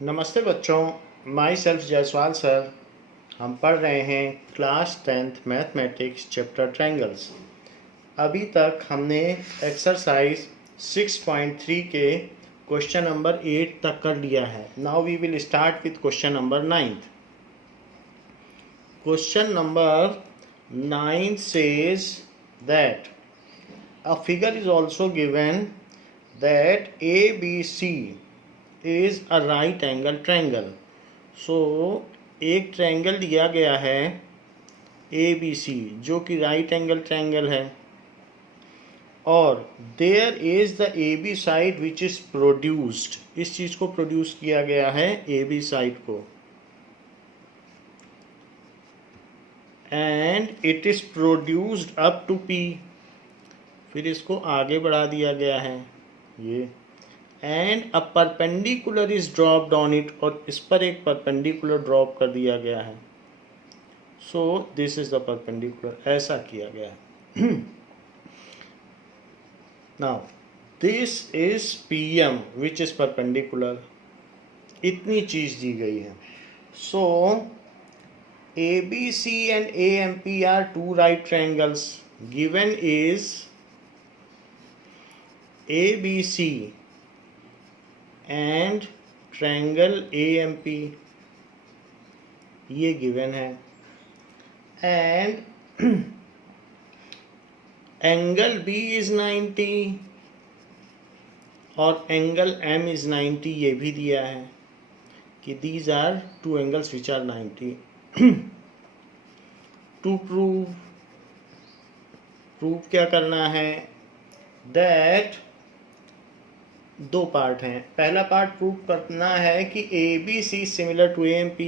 नमस्ते बच्चों, my self Jaiswal sir. हम पढ़ रहे हैं class 10th mathematics chapter triangles. अभी तक हमने एक्सरसाइज 6.3 के क्वेश्चन नंबर 8 तक कर लिया है। Now we will start with question number 9। Question number 9 says that a figure is also given that ABC is a right angle triangle. So एक triangle दिया गया है ABC जो कि राइट एंगल ट्रायंगल है, और there is the AB side which is produced. इस चीज को प्रोड्यूस किया गया है AB साइड को, and it is produced up to P। फिर इसको आगे बढ़ा दिया गया है ये, and a perpendicular is dropped on it, और इस पर एक परपेंडिकुलर ड्रॉप कर दिया गया है। So this is the perpendicular, ऐसा किया गया है। Now this is PM which is perpendicular. इतनी चीज दी गई है। सो ABC and AMP are two right triangles. Given is ABC and triangle AMP, ये गिवन है, एंड एंगल B इज 90 और एंगल M इज 90, ये भी दिया है कि these are two angles which are 90। To prove क्या करना है, दैट दो पार्ट हैं। पहला पार्ट प्रूव करना है कि ABC similar to AMP।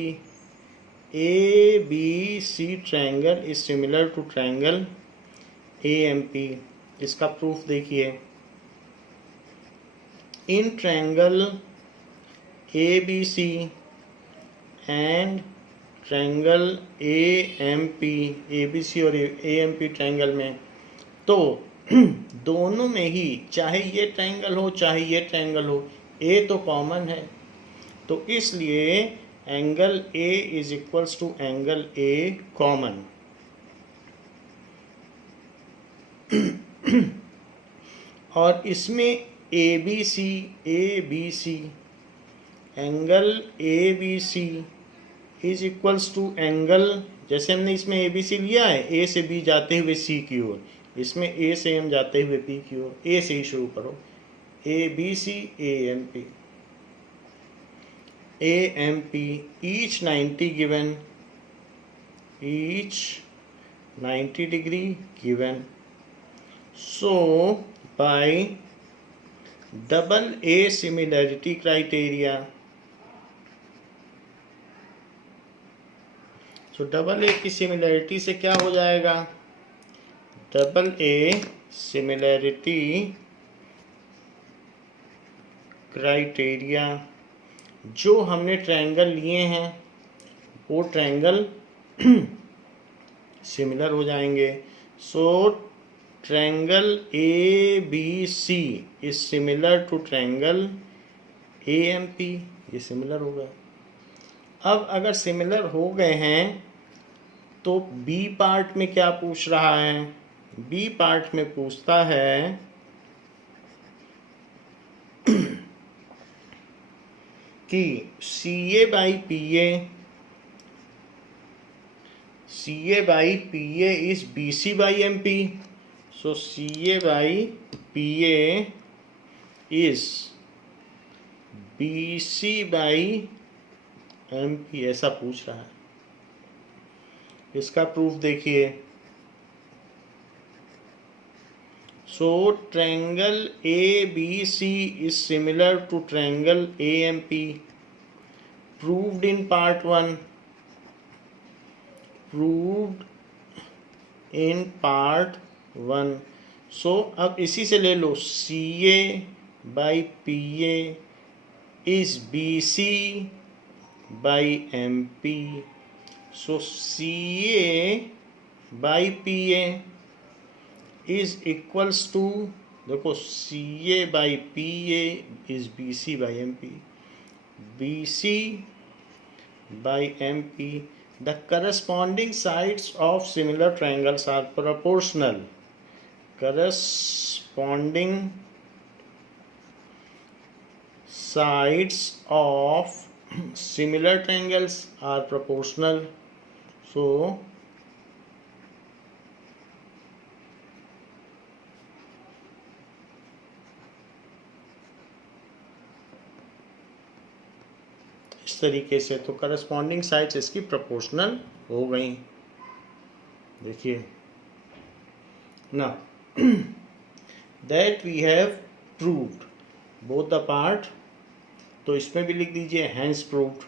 ABC triangle is similar to triangle AMP। इसका प्रूफ देखिए, in triangle ABC and triangle AMP, ABC और AMP ट्रायंगल में, तो दोनों में ही चाहे ये ट्रायंगल हो चाहे ये ट्रायंगल हो, A तो कॉमन है, तो इसलिए angle A is equals to angle A common. और इसमें ABC angle ABC is equals to angle, जैसे हमने इसमें ABC लिया है A से B जाते हुए C की ओर, इसमें A से M जाते हुए P की ओर। A से ही शुरू करो, ABC AMP each 90 given, each 90 degree given. So by double A similarity criteria, so double A की सिमिलैरिटी से क्या हो जाएगा, डबल A सिमिलैरिटी क्राइटेरिया, जो हमने ट्रायंगल लिए हैं वो ट्रायंगल सिमिलर हो जाएंगे। So triangle ABC is similar to triangle AMP, ये सिमिलर होगा। अब अगर सिमिलर हो गए हैं तो B पार्ट में क्या पूछ रहा है, B पार्ट में पूछता है कि CA by PA is BC by MP। So CA by PA is BC by MP, ऐसा पूछ रहा है। इसका प्रूफ देखिए, सो triangle ABC is similar to triangle AMP, proved in part 1, proved in part 1। So अब इसी से ले लो, CA by PA is BC by MP। So CA by PA is equals to, देखो CA by PA is BC by MP। BC by MP. The corresponding sides of similar triangles are proportional. Corresponding sides of similar triangles are proportional. So इस तरीके से तो corresponding sides इसकी proportional हो गई। देखिए ना, that we have proved both the part, तो इसमें भी लिख दीजिए हैंस प्रूव्ड,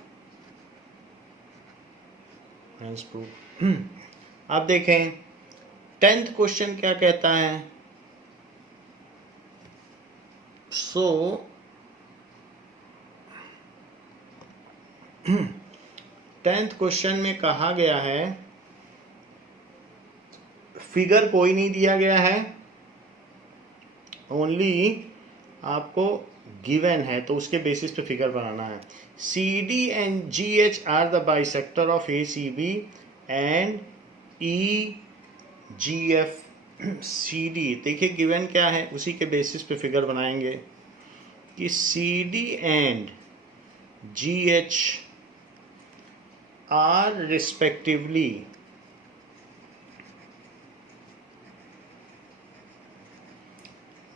हैंस प्रूव्ड। अब देखें 10th क्वेश्चन क्या कहता है। सो 10th क्वेश्चन में कहा गया है, फिगर कोई नहीं दिया गया है, ओनली आपको गिवन है, तो उसके बेसिस पे फिगर बनाना है। CD and GH are the bisector of ACB and EGF CD। देखिए गिवन क्या है, उसी के बेसिस पे फिगर बनाएंगे कि CD and GH are respectively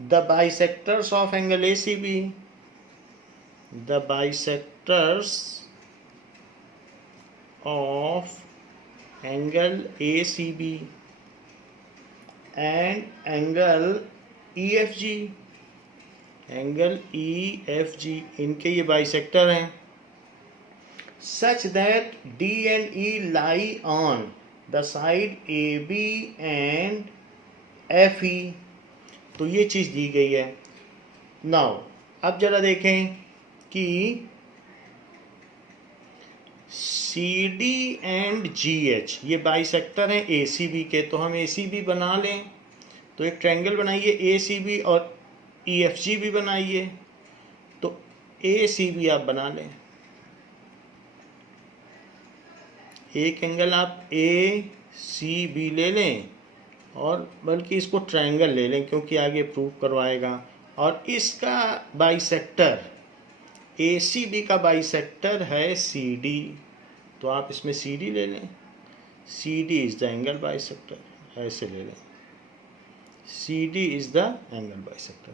the bisectors of angle ACB, the bisectors of angle ACB and angle EFG, angle EFG इनके ये बाइसेक्टर हैं। Such that D and E lie on the side AB and FE, तो ये चीज़ दी गई है। Now अब जरा देखें कि CD and GH ये बाइसेक्टर हैं ACB के, तो हम ACB बना लें। तो एक ट्रायंगल बनाइए ACB और EFG भी बनाइए, तो ACB आप बना लें। एक एंगल आप ACB ले लें, और बल्कि इसको ट्रायंगल ले लें क्योंकि आगे प्रूव करवाएगा, और इसका बाइसेक्टर ACB का बाइसेक्टर है CD, तो आप इसमें CD ले लें। CD is the angle bisector, ऐसे ले लें, CD is the angle bisector.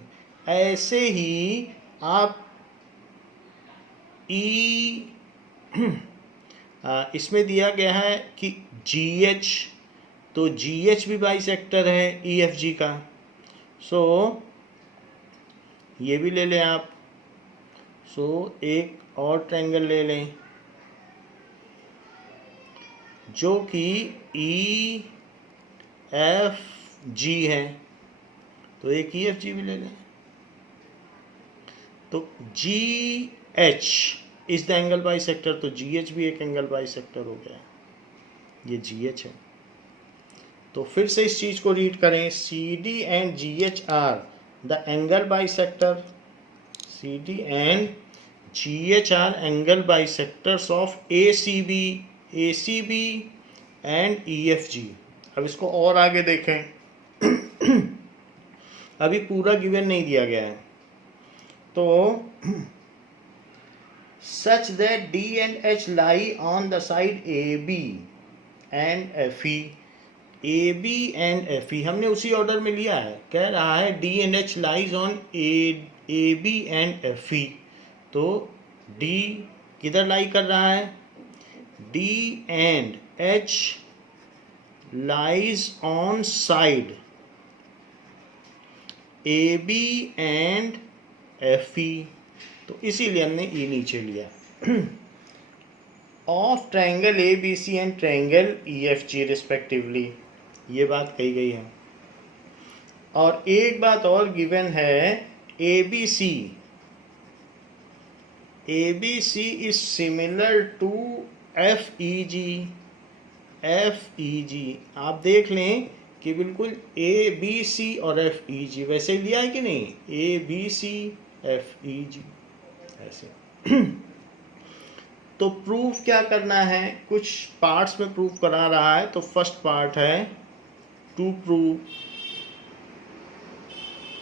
ऐसे ही आप इसमें दिया गया है कि GH, तो GH भी बाइसेक्टर है EFG का, सो ये भी ले लें आप। सो एक और ट्रायंगल ले लें जो कि EFG है, तो एक EFG भी ले लें। तो GH is the angle bisector, तो GH भी एक एंगल बाइसेक्टर हो गया, ये GH है। तो फिर से इस चीज को रीड करें, CD and GH are the angle bisector, CD and GH are angle bisectors of ACB and EFG। अब इसको और आगे देखें, अभी पूरा गिवन नहीं दिया गया है, तो such that D and H lie on the side AB and FE, AB and FE हमने उसी ऑर्डर में लिया है। कह रहा है D and H lies on AB and FE, तो D किधर लाई कर रहा है, D and H lies on side AB and FE, तो इसीलिए हमने E नीचे लिया। Of triangle ABC and triangle EFG respectively, ये बात कही गई है। और एक बात और गिवन है, ABC is similar to FEG। आप देख लें कि बिल्कुल ABC और FEG वैसे लिया है कि नहीं, ABC FEG ऐसे। तो प्रूफ क्या करना है, कुछ पार्ट्स में प्रूफ करा रहा है। तो फर्स्ट पार्ट है टू प्रूव।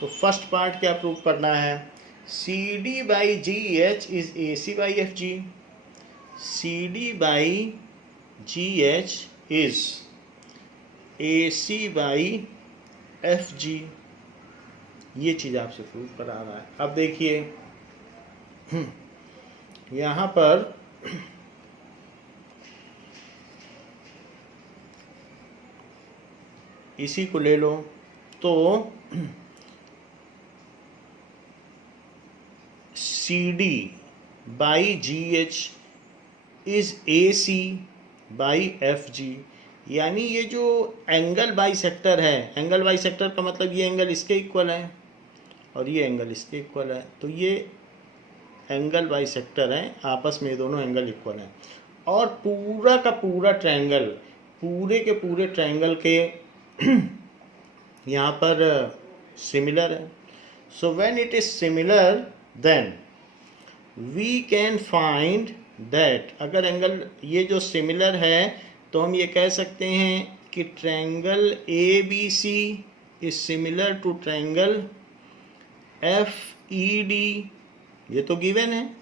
तो फर्स्ट पार्ट क्या प्रूफ करना है, C D by G H is A C by F G. C D by G H is A C by F G. ये चीज़ आपसे प्रूफ करा रहा है। अब देखिए यहाँ पर इसी को ले लो। तो C D by G H is A C by F G, यानी ये जो एंगल बाई सेक्टर है, एंगल बाई सेक्टर का मतलब ये एंगल इसके इक्वल है और ये एंगल इसके इक्वल है। तो ये एंगल बाई सेक्टर है, आपस में ये दोनों एंगल इक्वल हैं। और पूरा का पूरा ट्रायंगल, पूरे के पूरे ट्रायंगल के यहाँ पर सिमिलर है। So when it is similar then we can find that, अगर एंगल ये जो सिमिलर है तो हम ये कह सकते हैं कि triangle A B C is similar to triangle F E D. ये तो गिवन है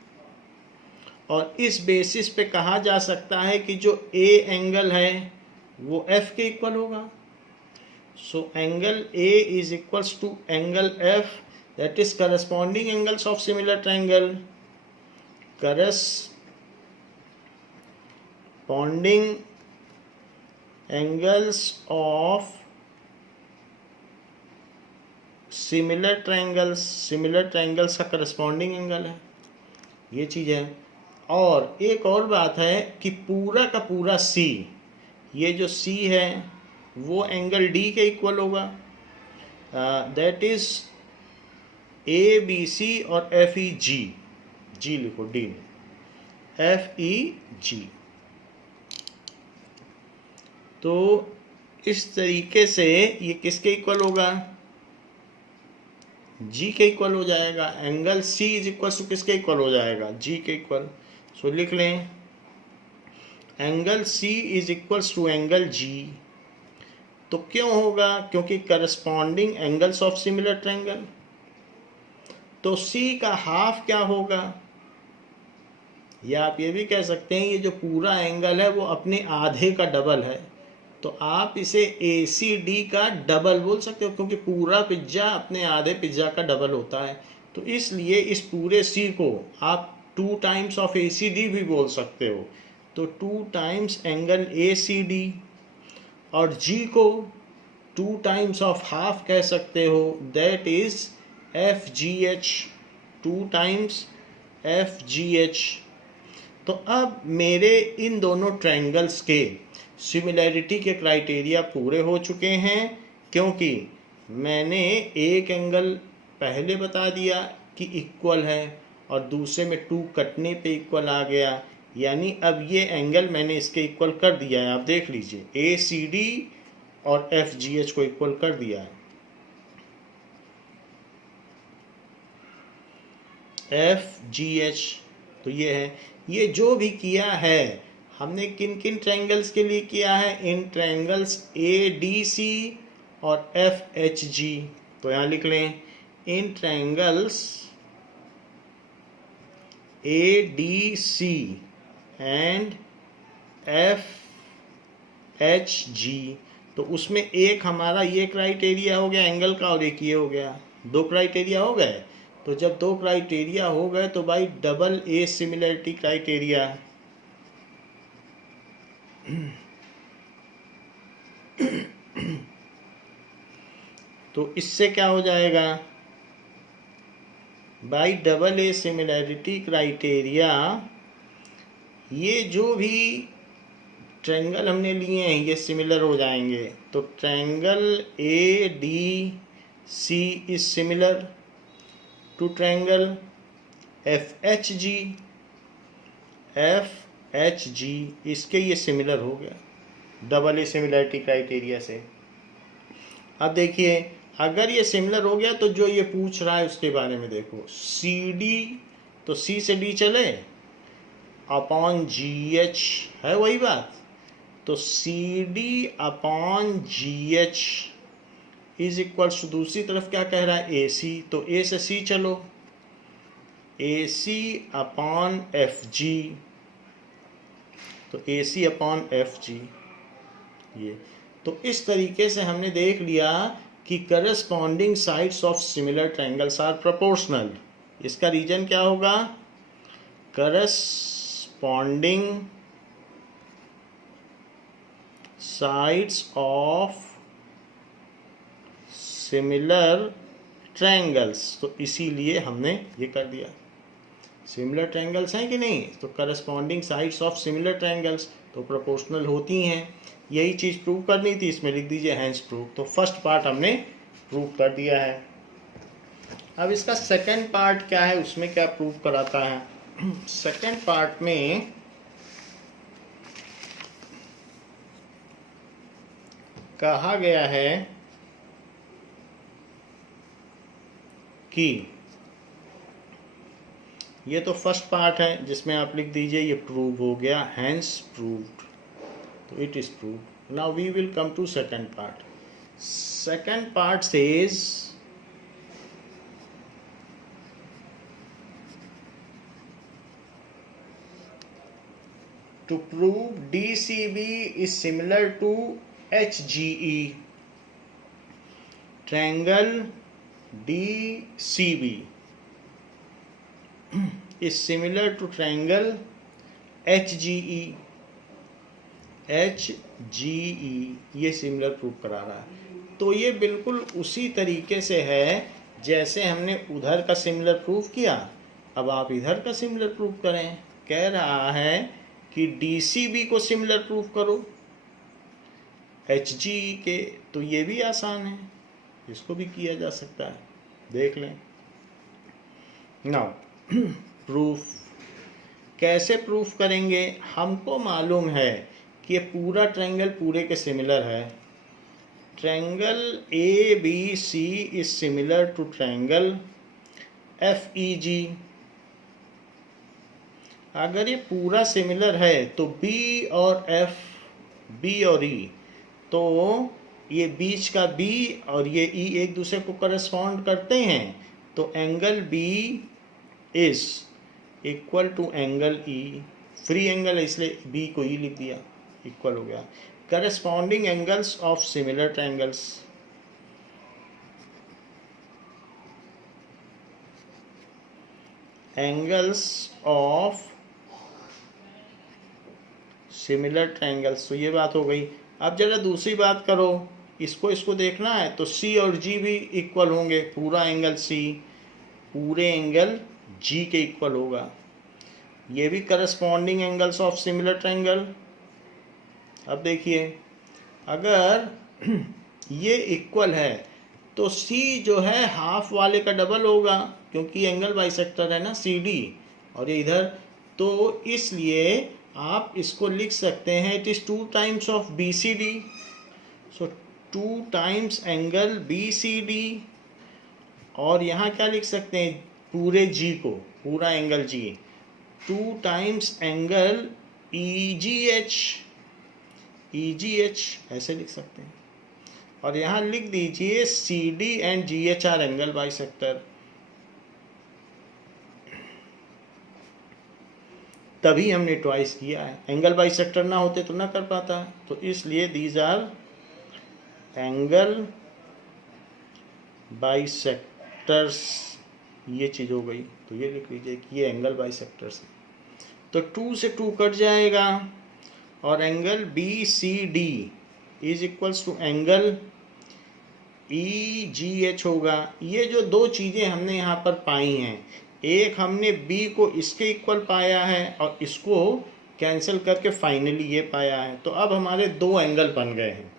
और इस बेसिस पे कहा जा सकता है कि जो ए एंगल है वो एफ के इक्वल होगा। So angle A is equals to angle F, that is corresponding angles of similar triangle. corresponding angles of similar triangles, similar triangles का corresponding एंगल है, ये चीज़ है। और एक और बात है कि पूरा का पूरा C, ये जो C है वो एंगल D के इक्वल होगा। That is A B C और एफ ई जी, जी लिखो डी में, एफ ई जी। तो इस तरीके से ये किसके इक्वल होगा, जी के इक्वल हो जाएगा। Angle C is equal to किसके इक्वल हो जाएगा, जी के इक्वल। सो लिख लें angle C is equals to angle G. तो क्यों होगा, क्योंकि corresponding angles of similar triangle. तो सी का हाफ क्या होगा, या आप ये भी कह सकते हैं ये जो पूरा एंगल है वो अपने आधे का डबल है। तो आप इसे ए सी डी का डबल बोल सकते हो, क्योंकि पूरा पिज्ज़ा अपने आधे पिज्ज़ा का डबल होता है। तो इसलिए इस पूरे सी को आप 2 times of A C D भी बोल सकते हो। तो 2 times angle A C D, और जी को 2 टाइम्स ऑफ हाफ कह सकते हो, that is F G H, 2 times F G H. तो अब मेरे इन दोनों ट्रायंगल्स के सिमिलैरिटी के क्राइटेरिया पूरे हो चुके हैं, क्योंकि मैंने एक एंगल पहले बता दिया कि इक्वल है और दूसरे में 2 कटने पे इक्वल आ गया, यानी अब ये एंगल मैंने इसके इक्वल कर दिया है। आप देख लीजिए ए सी डी और एफ जी एच को इक्वल कर दिया है। एफ जी एच तो ये है, ये जो भी किया है हमने किन किन ट्रायंगल्स के लिए किया है, इन ट्रायंगल्स ए डी सी और एफ एच जी। तो यहाँ लिख लें in triangles A D C and F H G. तो उसमें एक हमारा ये क्राइटेरिया हो गया एंगल का और एक ये हो गया, 2 क्राइटेरिया हो गए। तो जब 2 क्राइटेरिया हो गए तो भाई डबल ए सिमिलैरिटी क्राइटेरिया। तो इससे क्या हो जाएगा, by double A similarity criteria ये जो भी ट्रायंगल हमने लिए हैं ये सिमिलर हो जाएंगे। तो triangle A D C is similar to triangle F H G, F H G इसके ये सिमिलर हो गया डबल ए सिमिलैरिटी क्राइटेरिया से। अब देखिए अगर ये सिमिलर हो गया तो जो ये पूछ रहा है उसके बारे में देखो, सी डी, तो सी से डी चले अपॉन जी एच है वही बात। तो C D upon G H is equals to दूसरी तरफ क्या कह रहा है ए सी, तो ए से सी चलो, ए सी अपॉन एफ जी, तो ए सी अपॉन एफ जी। ये तो इस तरीके से हमने देख लिया कि corresponding sides of similar triangles are proportional. इसका रीजन क्या होगा, corresponding sides of similar triangles, तो इसीलिए हमने ये कर दिया। सिमिलर ट्रायंगल्स हैं कि नहीं, तो corresponding sides of similar triangles तो प्रोपोर्शनल होती हैं। यही चीज़ प्रूव करनी थी, इसमें लिख दीजिए हैंस प्रूव। तो फर्स्ट पार्ट हमने प्रूव कर दिया है। अब इसका सेकंड पार्ट क्या है, उसमें क्या प्रूव कराता है। सेकंड पार्ट में कहा गया है कि ये तो फर्स्ट पार्ट है जिसमें आप लिख दीजिए ये प्रूव हो गया, हैंस प्रूव्ड, तो it is proved. Now we will come to second part. Second part says to prove DCB is similar to HGE, triangle DCB is similar to triangle HGE, HGE ये similar prove करा रहा है। तो ये बिल्कुल उसी तरीके से है जैसे हमने उधर का सिमिलर प्रूव किया। अब आप इधर का सिमिलर प्रूव करें। कह रहा है कि DCB को सिमिलर प्रूव करो HGE के, तो ये भी आसान है, इसको भी किया जा सकता है, देख लें। नाउ प्रूफ कैसे प्रूफ करेंगे, हमको मालूम है कि ये पूरा ट्रायंगल पूरे के सिमिलर है। Triangle ABC is similar to triangle FEG। अगर ये पूरा सिमिलर है तो B और F, B और E, तो ये बीच का B और ये E एक दूसरे को करस्पॉन्ड करते हैं, तो angle B is equal to angle E। Free angle है इसलिए B को E लिख दिया, इक्वल हो गया। Corresponding angles of similar triangles, angles of similar triangles, तो ये बात हो गई। अब जरा दूसरी बात करो, इसको देखना है तो C और G भी इक्वल होंगे, पूरा एंगल C पूरे एंगल G के इक्वल होगा। ये भी corresponding angles of similar triangle. अब देखिए अगर ये इक्वल है तो C जो है हाफ वाले का डबल होगा, क्योंकि एंगल बाइसेक्टर है ना CD, और ये इधर, तो इसलिए आप इसको लिख सकते हैं it is 2 times of BCD, so 2 times angle BCD। और यहाँ क्या लिख सकते हैं, पूरे G को, पूरा angle G, 2 times angle EGH, EGH ऐसे लिख सकते हैं। और यहाँ लिख दीजिए CD and GH are angle bisector. तभी हमने ट्वाइस किया है, एंगल बाइसेक्टर ना होते तो ना कर पाता, तो इसलिए दीज आर एंगल बाइसेक्टर्स, ये चीज़ हो गई। तो ये लिख लीजिए कि ये एंगल बाइसेक्टर्स है। तो 2 से 2 कट जाएगा और angle BCD is equals to angle EGH होगा। ये जो दो चीज़ें हमने यहाँ पर पाई हैं, एक हमने B को इसके इक्वल पाया है और इसको कैंसिल करके फाइनली ये पाया है, तो अब हमारे दो एंगल बन गए हैं।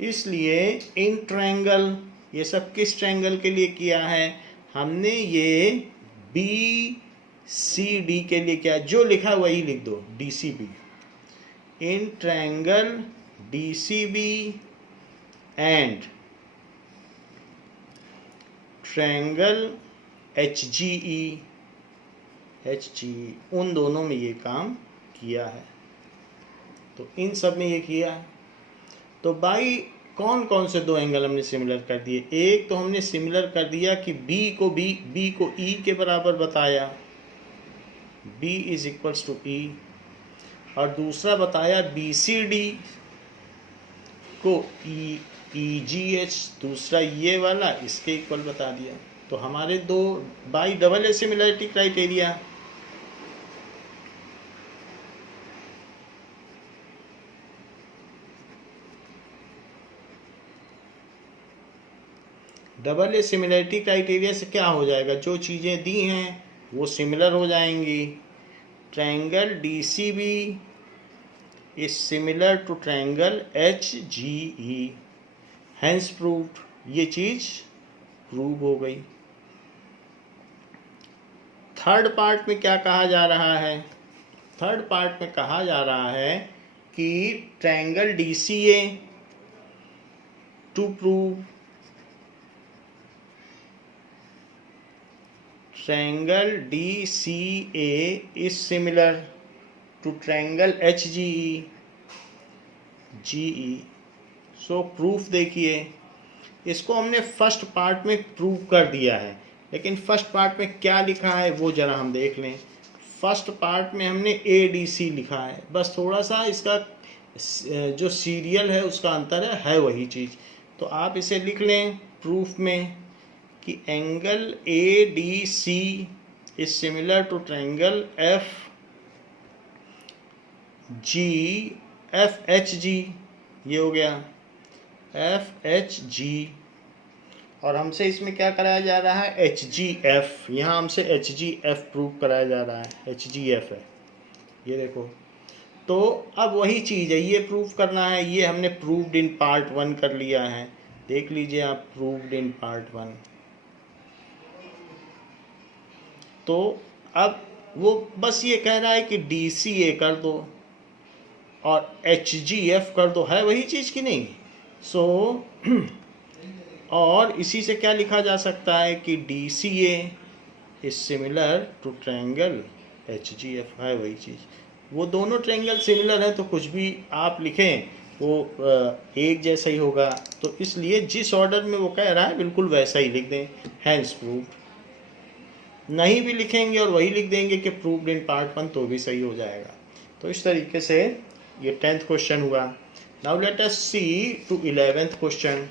इसलिए इन ट्रायंगल, ये सब किस ट्रायंगल के लिए किया है हमने, ये BCD के लिए किया, जो लिखा वही लिख दो, DCB। In triangle DCB and triangle HGE, उन दोनों में ये काम किया है। तो इन सब में ये किया है। तो बाई कौन कौन से दो एंगल हमने सिमिलर कर दिए? एक तो हमने सिमिलर कर दिया कि बी को ई के बराबर बताया, बी इज इक्वल्स टू ई, और दूसरा बताया बी सी डी को ई जी एच, दूसरा ये वाला इसके इक्वल बता दिया। तो हमारे दो by double A similarity criteria. Double A similarity criteria से क्या हो जाएगा? जो चीज़ें दी हैं वो सिमिलर हो जाएंगी। Triangle D C B is similar to triangle H G E, hence proved. ये चीज़ प्रूव हो गई। थर्ड पार्ट में क्या कहा जा रहा है? थर्ड पार्ट में कहा जा रहा है कि triangle D C A to prove triangle DCA is similar to triangle HGE GE। So proof देखिए, इसको हमने फर्स्ट पार्ट में प्रूव कर दिया है, लेकिन फर्स्ट पार्ट में क्या लिखा है वो जरा हम देख लें। फर्स्ट पार्ट में हमने ADC लिखा है, बस थोड़ा सा इसका जो सीरियल है उसका अंतर है वही चीज़। तो आप इसे लिख लें प्रूफ में कि angle ADC is similar to triangle FHG, ये हो गया FHG। और हमसे इसमें क्या कराया जा रहा है? HGF। यहाँ हमसे HGF प्रूव कराया जा रहा है, HGF है ये देखो। तो अब वही चीज़ है, ये प्रूव करना है। ये हमने प्रूव्ड इन पार्ट 1 कर लिया है, देख लीजिए आप, प्रूव्ड इन पार्ट 1। तो अब वो बस ये कह रहा है कि DCA कर दो और HGF कर दो, है वही चीज़ कि नहीं? सो और इसी से क्या लिखा जा सकता है कि DCA is similar to triangle HGF, है वही चीज़। वो दोनों ट्रायंगल सिमिलर है तो कुछ भी आप लिखें वो एक जैसा ही होगा। तो इसलिए जिस ऑर्डर में वो कह रहा है बिल्कुल वैसा ही लिख दें, हैंस प्रूव्ड। नहीं भी लिखेंगे और वही लिख देंगे कि प्रूव्ड इन पार्ट 1 तो भी सही हो जाएगा। तो इस तरीके से ये 10th क्वेश्चन हुआ। Now let us see to 11th question.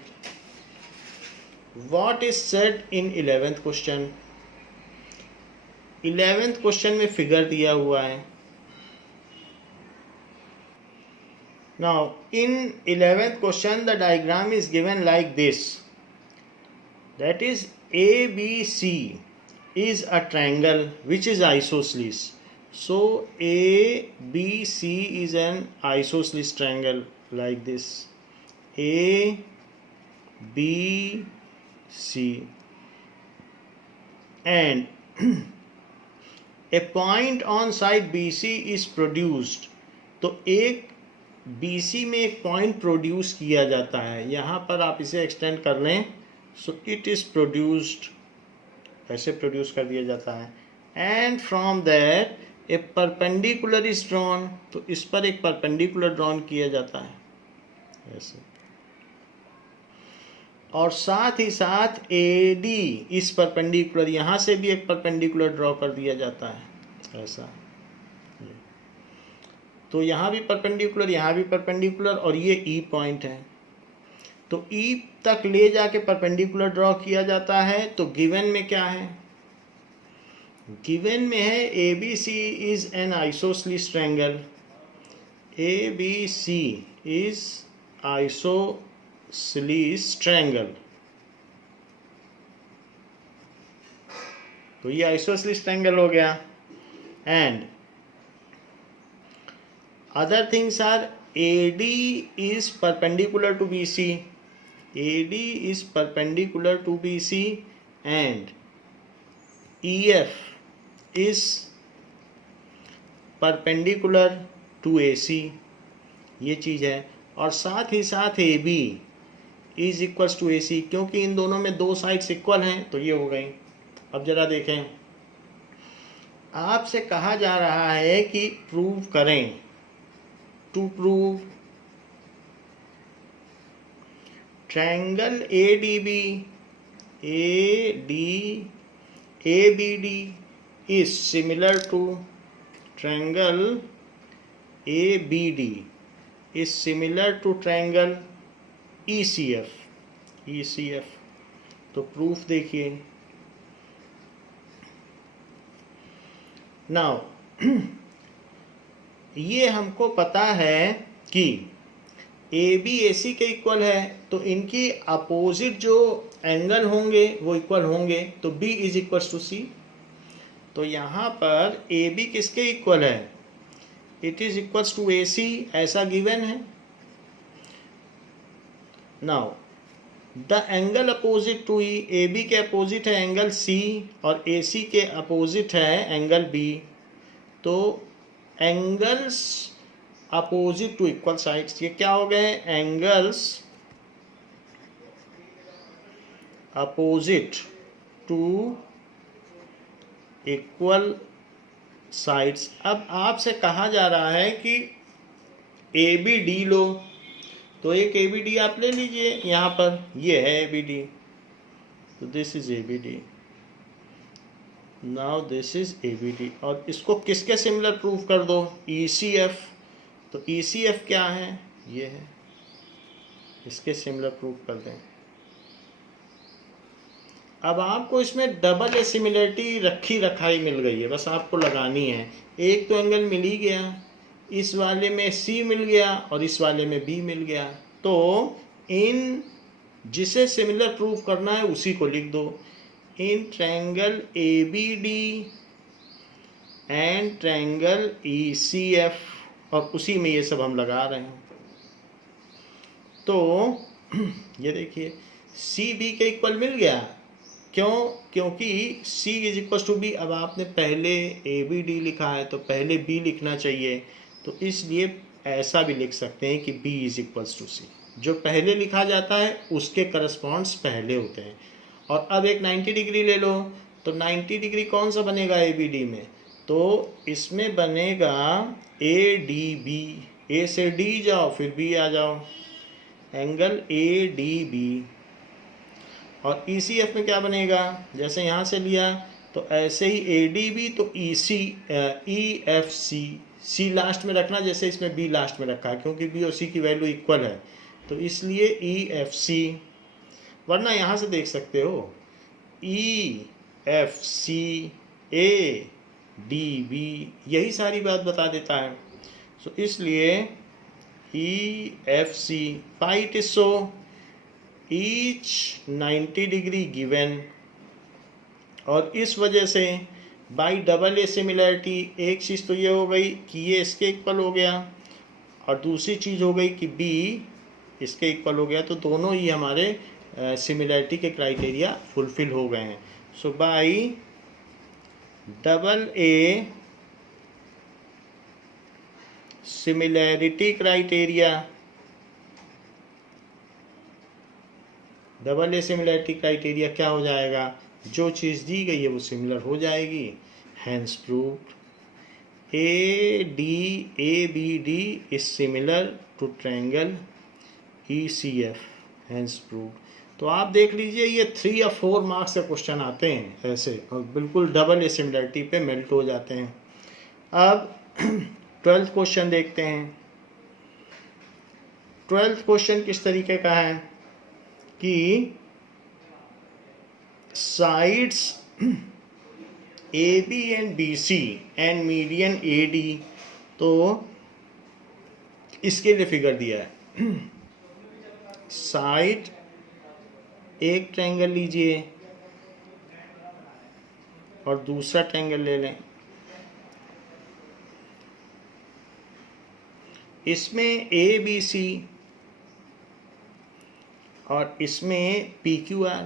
What is said in 11th question? 11th question में फिगर दिया हुआ है। Now in 11th question the diagram is given like this, that is ABC is a triangle which is isosceles. So ABC is an isosceles triangle like this, ABC, and a point on side BC is produced। तो एक BC में एक point produce किया जाता है, यहाँ पर आप इसे एक्सटेंड कर लें। सो इट इज प्रोड्यूस्ड, ऐसे प्रोड्यूस कर दिया जाता है। And from that A perpendicular is drawn, तो इस पर एक परपेंडिकुलर ड्रॉन किया जाता है ऐसे। और साथ ही साथ AD इस परपेंडिकुलर, यहाँ से भी एक परपेंडिकुलर ड्रॉ कर दिया जाता है ऐसा। तो यहाँ भी परपेंडिकुलर, यहाँ भी परपेंडिकुलर, और ये E पॉइंट है। तो E तक ले जाके परपेंडिकुलर ड्रॉ किया जाता है। तो गिवन में क्या है? गिवन में है ABC is an isosceles triangle, ABC is isosceles triangle. तो ये आइसोसेलेस ट्रायंगल हो गया। And other things are AD is perpendicular to BC, AD is perpendicular to BC, and EF is perpendicular to AC, ये चीज़ है। और साथ ही साथ AB is equals to AC, क्योंकि इन दोनों में दो साइड्स इक्वल हैं तो ये हो गई। अब जरा देखें, आपसे कहा जा रहा है कि प्रूव करें। To prove triangle ABD is similar to triangle ABD is similar to triangle ECF। तो प्रूफ देखिए। नाउ ये हमको पता है कि AB AC के इक्वल है, तो इनकी अपोजिट जो एंगल होंगे वो इक्वल होंगे, तो B is equal to C। तो यहाँ पर AB किसके इक्वल है? It is equal to AC, ऐसा गिवन है। Now the angle opposite to E, AB के अपोजिट है एंगल C और AC के अपोजिट है एंगल B। तो angles opposite to equal sides, ये क्या हो गए? Angles opposite to equal sides. अब आपसे कहा जा रहा है कि ABD लो, तो एक ABD आप ले लीजिए। यहाँ पर ये है ABD, तो this is ABD। Now this is ABD, और इसको किसके सिमिलर प्रूफ कर दो? ECF। तो ECF क्या है? ये है, इसके सिमिलर प्रूफ कर दें। अब आपको इसमें डबल ए सिमिलरिटी रखाई मिल गई है, बस आपको लगानी है। एक तो एंगल मिल ही गया, इस वाले में C मिल गया और इस वाले में B मिल गया। तो इन जिसे सिमिलर प्रूफ करना है उसी को लिख दो। In triangle ABD and triangle ECF, और उसी में ये सब हम लगा रहे हैं। तो ये देखिए CB के इक्वल मिल गया। क्यों? क्योंकि C is equal to B। अब आपने पहले ABD लिखा है तो पहले B लिखना चाहिए, तो इसलिए ऐसा भी लिख सकते हैं कि B is equal to C। जो पहले लिखा जाता है उसके करस्पॉन्ड्स पहले होते हैं। और अब एक 90 डिग्री ले लो, तो 90 डिग्री कौन सा बनेगा ABD में? तो इसमें बनेगा ADB। A से D जाओ फिर B आ जाओ, एंगल ADB। और ECF में क्या बनेगा? जैसे यहाँ से लिया तो ऐसे ही ADB, तो EFC। C लास्ट में रखना, जैसे इसमें B लास्ट में रखा है, क्योंकि B और C की वैल्यू इक्वल है, तो इसलिए EFC। वरना यहाँ से देख सकते हो EFC ADB, यही सारी बात बता देता है। सो इसलिए EFC fight is so each 90 degree given, और इस वजह से बाई डबल ए सिमिलरिटी एक चीज़ तो ये हो गई कि ये इसके इक्वल हो गया, और दूसरी चीज़ हो गई कि B इसके इक्वल हो गया। तो दोनों ही हमारे सिमिलरिटी के क्राइटेरिया फुलफिल हो गए हैं। So by double A similarity criteria, double A similarity criteria क्या हो जाएगा? जो चीज़ दी गई है वो सिमिलर हो जाएगी। Hence proved ABD is similar to triangle ECF, hence proved. तो आप देख लीजिए ये 3 या 4 मार्क्स के क्वेश्चन आते हैं ऐसे, और बिल्कुल डबल ए सिमिलरिटी पे मेल्ट हो जाते हैं। अब 12th क्वेश्चन देखते हैं। 12th क्वेश्चन किस तरीके का है कि sides AB and BC and median AD, तो इसके लिए फिगर दिया है। साइड एक ट्रायंगल लीजिए और दूसरा ट्रायंगल ले लें। इसमें ABC और इसमें PQR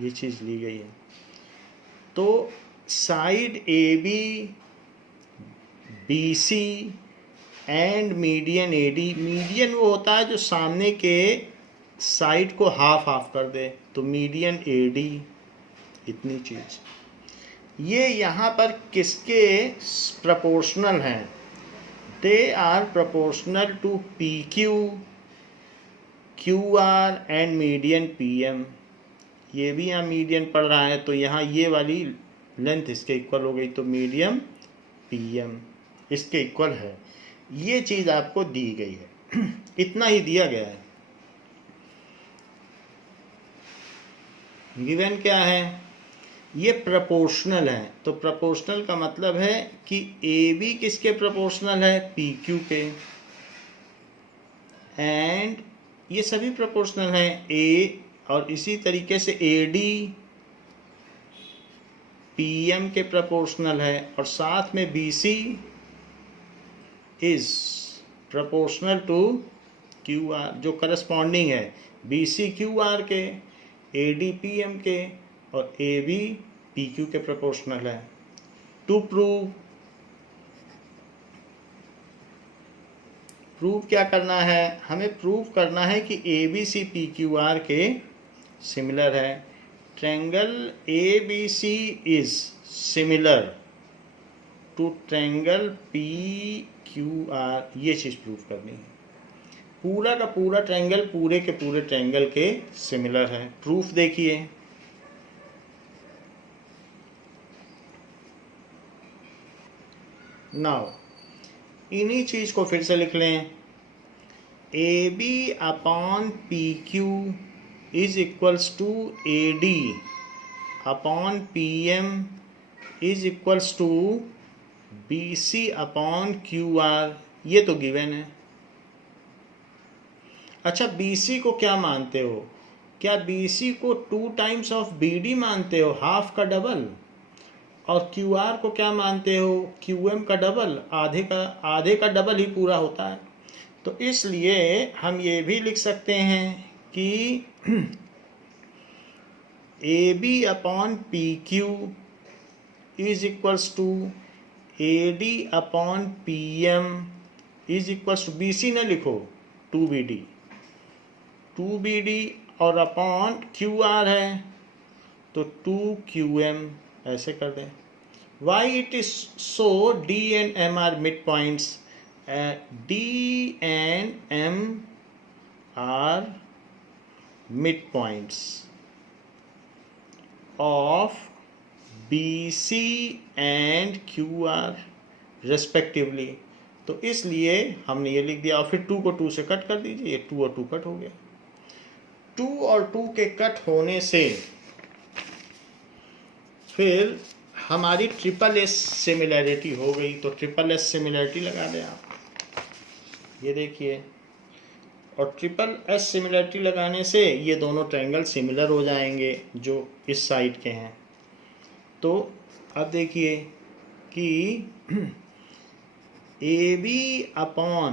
ये चीज़ ली गई है। तो side AB BC and median AD, median वो होता है जो सामने के साइड को हाफ हाफ कर दे, तो मीडियन AD इतनी चीज। ये यहाँ पर किसके प्रपोर्शनल हैं? They are proportional to P Q, Q R and median P M. ये भी यहाँ मीडियन पड़ रहा है, तो यहाँ ये वाली लेंथ इसके इक्वल हो गई, तो मीडियम पी एम इसके इक्वल है। ये चीज़ आपको दी गई है इतना ही दिया गया है। गिवन क्या है? ये प्रपोर्शनल है, तो प्रपोर्शनल का मतलब है कि ए बी किसके प्रपोर्शनल है? पी क्यू के। एंड ये सभी प्रपोर्शनल हैं ए, और इसी तरीके से ए डी पी एम के प्रपोर्शनल है, और साथ में B C is proportional to Q R, जो करस्पॉन्डिंग है बी सी क्यू आर के, ए डी पी एम के, और ए बी पी क्यू के प्रपोर्शनल है। टू प्रूव क्या करना है? हमें प्रूव करना है कि A B C P Q R के सिमिलर है। Triangle A B C is similar to triangle P Q R, ये चीज़ प्रूव करनी है। पूरा का पूरा ट्रायंगल पूरे के पूरे ट्रायंगल के सिमिलर है। प्रूफ देखिए, नाउ इन्हीं चीज को फिर से लिख लें। A B upon P Q is equals to A D upon P M is equals to B C upon Q R, ये तो गिवन है। अच्छा, बी सी को क्या मानते हो? क्या बी सी को 2 टाइम्स ऑफ बी डी मानते हो, हाफ का डबल? और क्यू आर को क्या मानते हो? क्यू एम का डबल, आधे का डबल ही पूरा होता है। तो इसलिए हम ये भी लिख सकते हैं कि A B upon P Q is equals to A D upon P M is equals to, B C न लिखो, 2BD, 2BD और अपॉन क्यू आर है तो 2QM, ऐसे कर दें। Why it is so? D and M are midpoints. D and M are midpoints of BC and QR respectively. तो इसलिए हमने ये लिख दिया, और फिर 2 को 2 से कट कर दीजिए, ये 2 और 2 कट हो गया। 2 और 2 के कट होने से फिर हमारी ट्रिपल एस सिमिलैरिटी हो गई। तो ट्रिपल एस सिमिलैरिटी लगा दें आप, ये देखिए। और ट्रिपल एस सिमिलैरिटी लगाने से ये दोनों ट्रायंगल सिमिलर हो जाएंगे जो इस साइड के हैं। तो अब देखिए कि A B upon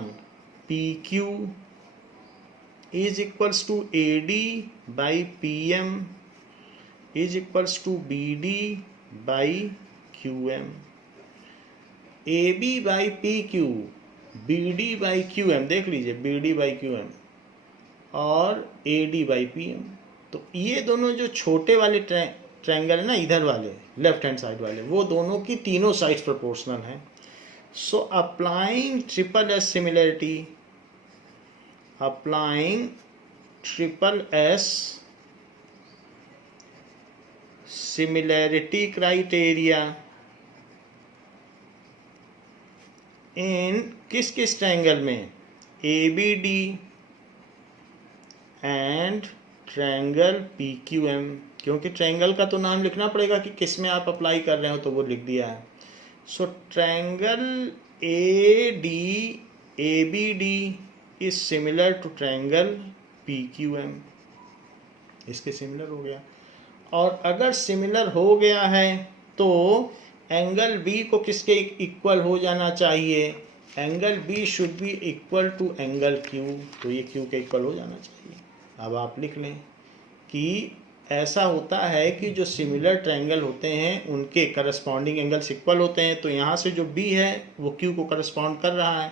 P Q is equals to A D by P M is equals to B D by Q M. A B by P Q, B D by Q M, देख लीजिए, B D by Q M और A D by P M. तो ये दोनों जो छोटे वाले triangle है ना, इधर वाले लेफ्ट हैंड साइड वाले, वो दोनों की तीनों साइड्स प्रोपोर्शनल हैं। So applying triple S similarity, applying triple S similarity criteria इन किस किस ट्रायंगल में? ABD एंड ट्रायंगल PQM, क्योंकि ट्रायंगल का तो नाम लिखना पड़ेगा कि किस में आप अप्लाई कर रहे हो, तो वो लिख दिया है। So triangle ABD is similar to triangle PQM, इसके सिमिलर हो गया। और अगर सिमिलर हो गया है तो एंगल बी को किसके इक्वल हो जाना चाहिए? Angle B should be equal to angle Q, तो ये क्यू के इक्वल हो जाना चाहिए। अब आप लिख लें कि ऐसा होता है कि जो सिमिलर ट्रायंगल होते हैं उनके करस्पॉन्डिंग एंगल्स इक्वल होते हैं। तो यहाँ से जो बी है वो क्यू को करस्पॉन्ड कर रहा है।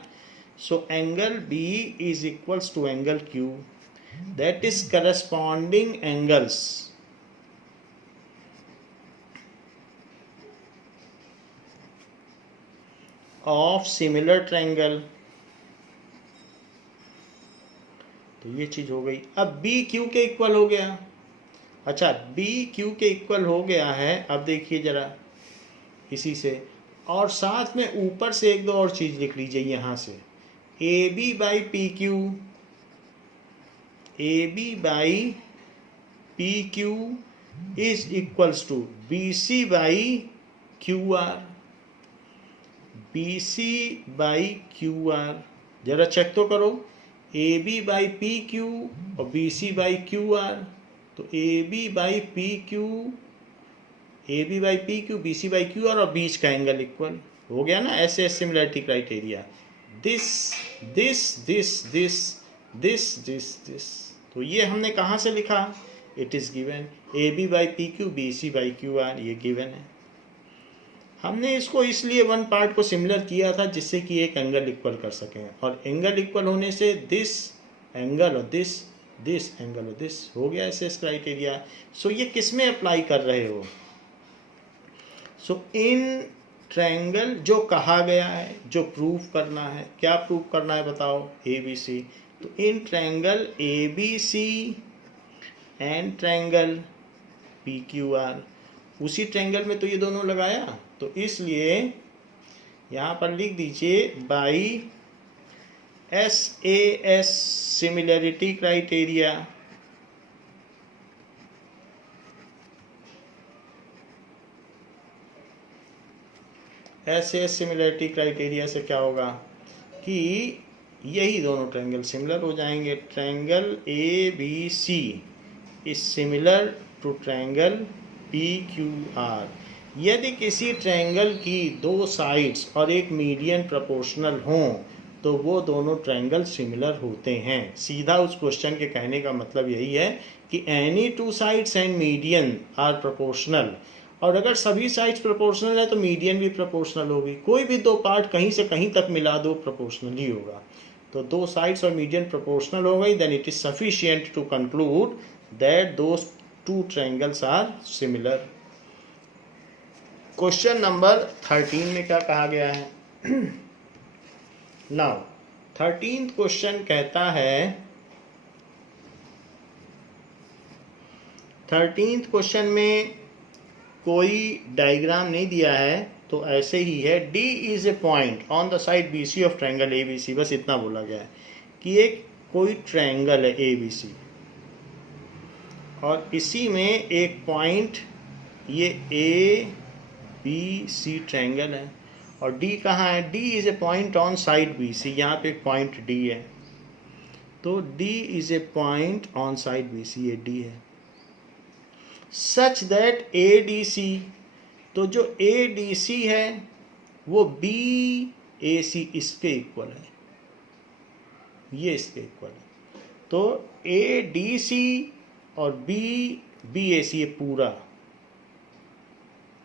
So angle B is equals to angle Q, that is corresponding angles of similar triangle. तो ये चीज हो गई। अब बी क्यू के इक्वल हो गया। अच्छा, बी क्यू के इक्वल हो गया है। अब देखिए जरा इसी से, और साथ में ऊपर से एक दो और चीज लिख लीजिए यहां से, A B by P Q, A B by P Q is equals to B C by Q R, B C by Q R. जरा चेक तो करो, A B by P Q और B C by Q R. तो A B by P Q, A B by P Q, B C by Q R, और बीच का angle equal हो गया ना। ऐसे similarity criteria, this this this this this this this. तो ये हमने कहाँ से लिखा? It is given A B by P Q, B C by Q R, ये गिवन है। हमने इसको इसलिए वन पार्ट को सिमिलर किया था जिससे कि एक एंगल इक्वल कर सकें, और एंगल इक्वल होने से दिस एंगल और दिस एंगल और दिस हो गया ऐसे क्राइटेरिया। सो ये किस में अप्लाई कर रहे हो? सो इन ट्रायंगल जो कहा गया है, जो प्रूफ करना है, क्या प्रूफ करना है बताओ? A B C. तो in triangle A B C and triangle P Q R, उसी ट्रायंगल में तो ये दोनों लगाया, तो इसलिए यहाँ पर लिख दीजिए by SAS similarity criteria. SAS similarity criteria से क्या होगा कि यही दोनों ट्रायंगल सिमिलर हो जाएंगे। Triangle A B C is similar to triangle P Q R. यदि किसी ट्रायंगल की दो साइड्स और एक मीडियन प्रोपोर्शनल हों तो वो दोनों ट्रायंगल सिमिलर होते हैं। सीधा उस क्वेश्चन के कहने का मतलब यही है कि any two sides and median are proportional, और अगर सभी साइड्स प्रोपोर्शनल है तो मीडियन भी प्रोपोर्शनल होगी। कोई भी दो पार्ट कहीं से कहीं तक मिला दो, प्रोपोर्शनल ही होगा। तो दो साइड्स और मीडियन प्रोपोर्शनल हो गई, then it is sufficient to conclude that those two triangles are similar. Question number 13 में क्या कहा गया है? नाउ 13th क्वेश्चन कहता है, 13th क्वेश्चन में कोई डायग्राम नहीं दिया है, तो ऐसे ही है, D is a point on the side BC of triangle ABC। बस इतना बोला गया है कि एक कोई ट्रायंगल है ABC, और इसी में एक पॉइंट, ये ABC ट्रायंगल है, और D कहाँ है? D is a point on side BC। यहाँ पे एक पॉइंट D है, तो D is a point on side BC, ये D है। सच दैट ADC, तो जो ADC है वो BAC इसके इक्वल है, ये इसके इक्वल है। तो ADC और BAC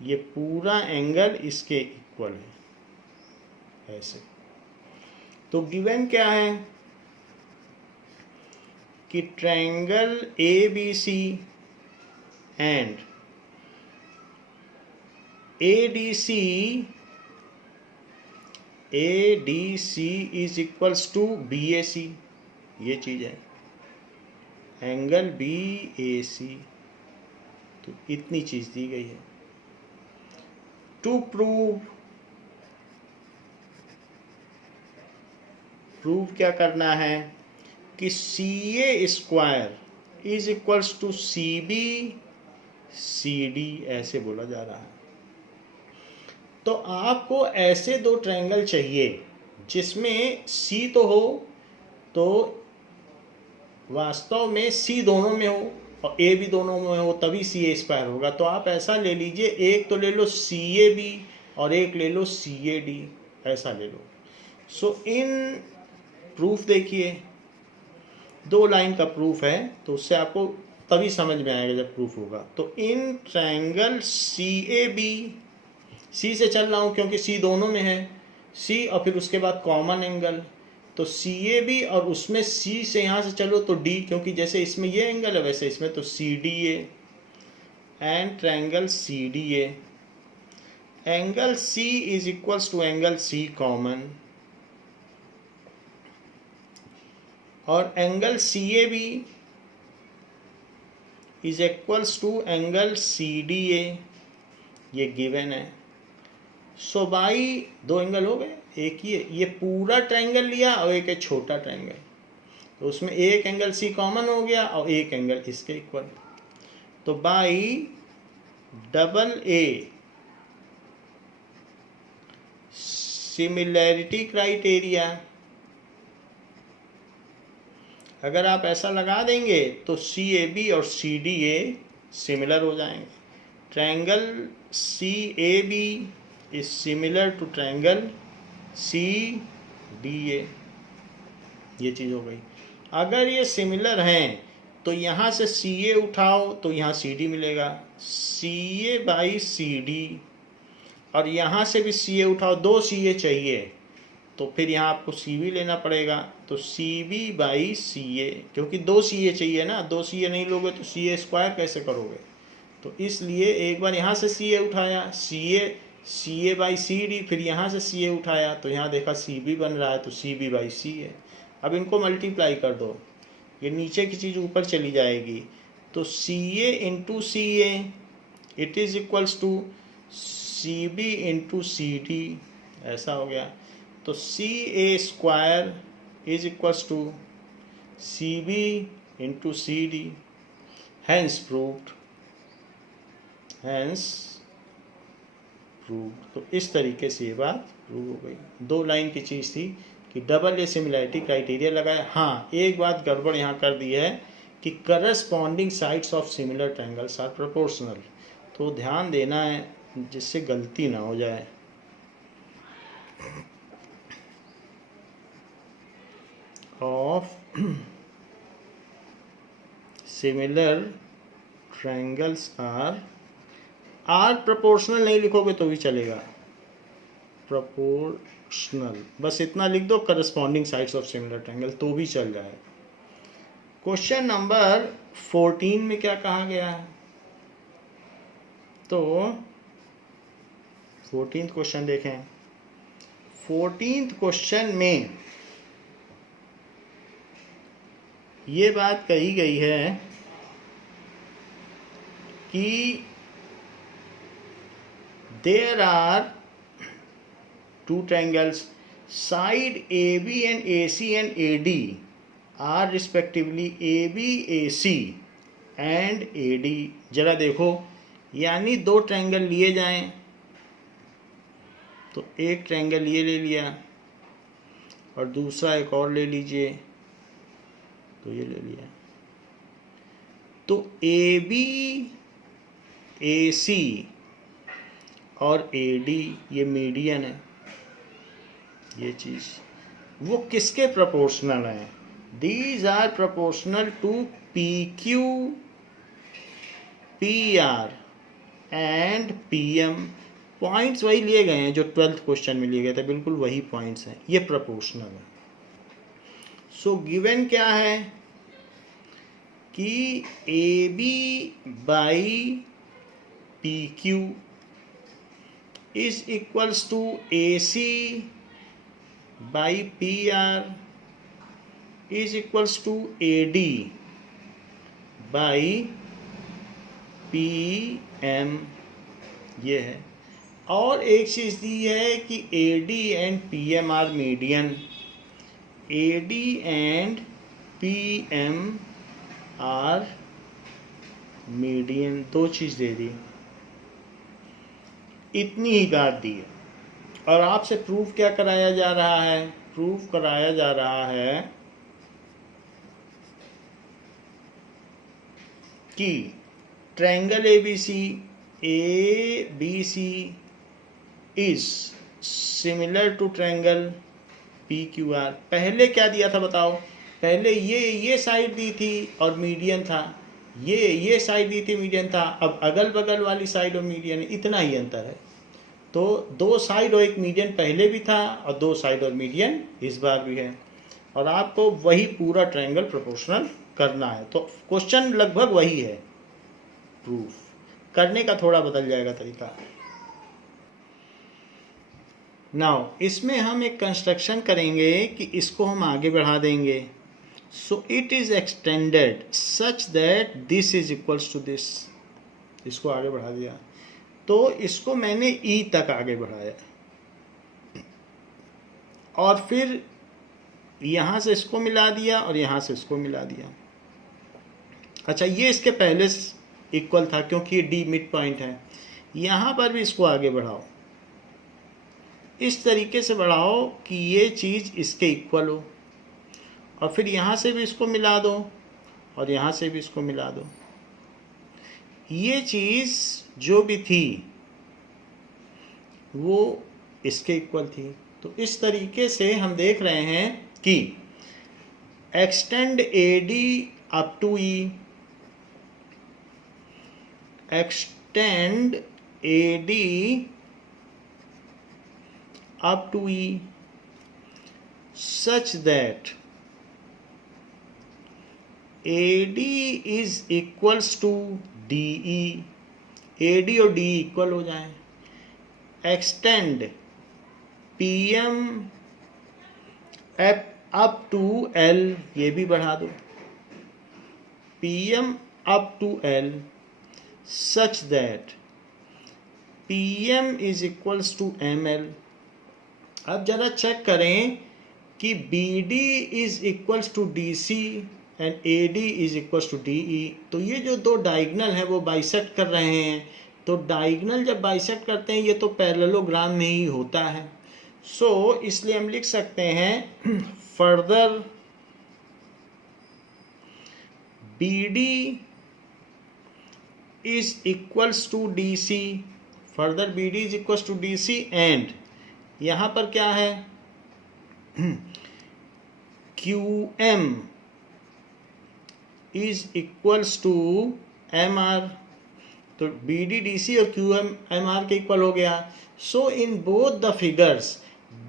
ये पूरा एंगल इसके इक्वल है ऐसे। तो गिवन क्या है कि triangle ABC and ADC is equals to BAC, ये चीज है, एंगल BAC। तो इतनी चीज दी गई है। टू प्रूव क्या करना है कि CA square is equals to CB CD, ऐसे बोला जा रहा है। तो आपको ऐसे दो ट्रायंगल चाहिए जिसमें C तो हो, तो वास्तव में C दोनों में हो और A भी दोनों में हो, तभी CA स्क्वायर होगा। तो आप ऐसा ले लीजिए, एक तो ले लो CAB और एक ले लो CAD, ऐसा ले लो। सो इन प्रूफ देखिए, दो लाइन का प्रूफ है, तो उससे आपको तभी समझ में आएगा जब प्रूफ होगा। तो इन ट्रायंगल CAB, C से चल रहा हूँ क्योंकि C दोनों में है, C और फिर उसके बाद कॉमन एंगल, तो CAB, और उसमें C से यहाँ से चलो तो D, क्योंकि जैसे इसमें ये एंगल है वैसे इसमें, तो CDA and triangle CDA। Angle C is equals to angle C common, और angle C A B is equals to angle C D A, ये गिवन है। सो बाई दो एंगल हो गए, एक ही है, ये पूरा ट्रायंगल लिया और एक है छोटा ट्रायंगल, तो उसमें एक एंगल सी कॉमन हो गया और एक एंगल इसके इक्वल। तो by double A similarity criteria, अगर आप ऐसा लगा देंगे तो सी ए बी और सी डी ए सिमिलर हो जाएंगे। Triangle C A B is similar to triangle C D A, ये चीज़ हो गई। अगर ये सिमिलर हैं तो यहाँ से सी ए उठाओ तो यहाँ सी डी मिलेगा, सी ए बाई सी डी, और यहाँ से भी सी ए उठाओ, दो सी ए चाहिए तो फिर यहाँ आपको सी बी लेना पड़ेगा, तो सी बी बाई सी ए, क्योंकि दो सी ए चाहिए ना, दो सी ए नहीं लोगे तो सी ए स्क्वायर कैसे करोगे। तो इसलिए एक बार यहाँ से सी ए उठाया, सी ए बाई सी डी, फिर यहाँ से सी ए उठाया तो यहाँ देखा सी बी बन रहा है, तो सी बी बाई सी ए। अब इनको मल्टीप्लाई कर दो, ये नीचे की चीज़ ऊपर चली जाएगी, तो C A into C A it is equals to C B into C D, ऐसा हो गया। तो C A square is equals to C B into C D, hence proved, hence proved. तो इस तरीके से ये बात प्रूव हो गई। दो लाइन की चीज़ थी कि डबल ए सिमिलैरिटी क्राइटेरिया लगाया। हाँ, एक बात गड़बड़ यहाँ कर दी है कि corresponding sides of similar triangles are proportional, तो ध्यान देना है जिससे गलती ना हो जाए। Of similar triangles are proportional नहीं लिखोगे तो भी चलेगा, प्रोपोर्शनल बस इतना लिख दो, corresponding sides of similar triangle तो भी चल जाए। क्वेश्चन नंबर 14 में क्या कहा गया है, तो 14th क्वेश्चन देखें। 14th क्वेश्चन में ये बात कही गई है कि there are two triangles, side AB and AC and AD are respectively AB, AC and AD। जरा देखो, यानी दो ट्रायंगल लिए जाएं तो एक ट्रायंगल ये ले लिया और दूसरा एक और ले लीजिए, तो ये ले लिया, तो AB, AC और AD ये मीडियन है। ये चीज़ वो किसके प्रोपोर्शनल हैं, these are proportional to P Q, P R and P M. Points वही लिए गए हैं जो 12th क्वेश्चन में लिए गए थे, बिल्कुल वही पॉइंट्स हैं, ये प्रोपोर्शनल है। सो गिवन क्या है कि A B by P Q is equals to A C by P R is equals to A D by P M, ये है। और एक चीज़ दी है कि A D and P M are median, A D and P M are median, दो चीज़ दे दी, इतनी ही बात दी है। और आपसे प्रूफ क्या कराया जा रहा है, प्रूफ कराया जा रहा है कि triangle A B C is similar to triangle P Q R. पहले क्या दिया था बताओ, पहले ये साइड दी थी और मीडियन था, ये साइड दी थी मीडियन था, अब अगल बगल वाली साइड और मीडियन, इतना ही अंतर है। तो दो साइड और एक मीडियन पहले भी था और दो साइड और मीडियन इस बार भी है, और आपको वही पूरा ट्रायंगल प्रोपोर्शनल करना है। तो क्वेश्चन लगभग वही है, प्रूफ करने का थोड़ा बदल जाएगा तरीका। नाउ इसमें हम एक कंस्ट्रक्शन करेंगे कि इसको हम आगे बढ़ा देंगे. So it is extended such that this is equals to this. इसको आगे बढ़ा दिया तो इसको मैंने ई तक आगे बढ़ाया और फिर यहाँ से इसको मिला दिया और यहाँ से इसको मिला दिया. अच्छा, ये इसके पहले इक्वल था क्योंकि ये डी मिड पॉइंट है. यहाँ पर भी इसको आगे बढ़ाओ, इस तरीके से बढ़ाओ कि ये चीज़ इसके इक्वल हो और फिर यहाँ से भी इसको मिला दो और यहाँ से भी इसको मिला दो. ये चीज़ जो भी थी वो इसके इक्वल थी. तो इस तरीके से हम देख रहे हैं कि extend A D up to E, extend AD up to E such that AD is equals to DE. AD और DE इक्वल हो जाए. Extend PM up to L, ये भी बढ़ा दो. PM up to L such that PM is equals to ML. अब जरा check करें कि BD is equals to DC and AD is equals to DE. तो ये जो दो डायगनल हैं वो बाइसेक्ट कर रहे हैं. तो डायगनल जब बाइसेक्ट करते हैं ये तो पैरेललोग्राम में ही होता है. सो इसलिए हम लिख सकते हैं further BD is equals to DC. Further BD is equals to DC and यहाँ पर क्या है QM is equals to MR. तो BD DC और QM MR के इक्वल हो गया. So in both the figures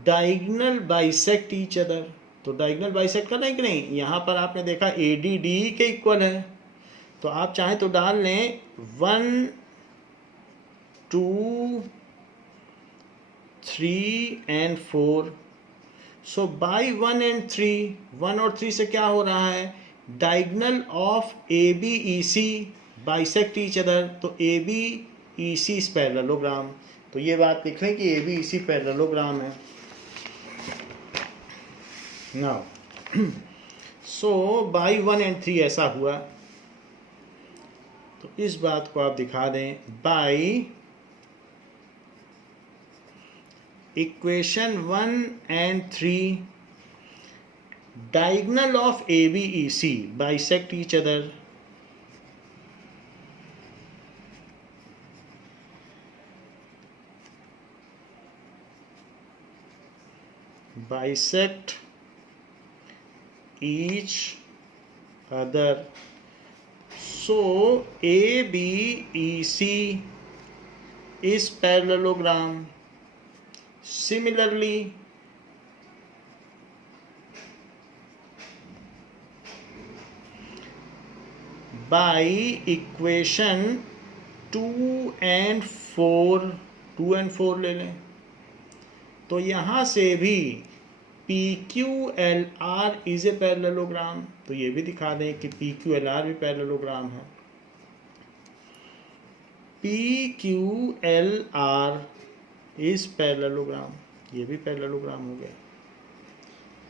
diagonal bisect each other. तो डायगनल बाइसेक्ट कर रहे हैं कि नहीं. यहाँ पर आपने देखा AD DE के इक्वल है तो आप चाहें तो डाल लें 1 2 3 and 4. सो बाई 1 and 3, 1 और 3 से क्या हो रहा है, diagonal of ABEC bisect each other. तो ABEC इज पैरेललोग्राम. तो ये बात लिख लें कि ABEC पैरेललोग्राम है. नाउ सो बाई 1 and 3 ऐसा हुआ. तो इस बात को आप दिखा दें by equation 1 and 3 diagonal of ABEC bisect each other. bisect each other. So ABEC is parallelogram. Similarly, by equation 2 and 4, 2 and 4 ले लें तो यहाँ से भी PQLR इज ए पैरेललोग्राम. तो ये भी दिखा दें कि PQLR भी पैरेललोग्राम है. PQLR इज पैरेललोग्राम, ये भी पैरेललोग्राम हो गया.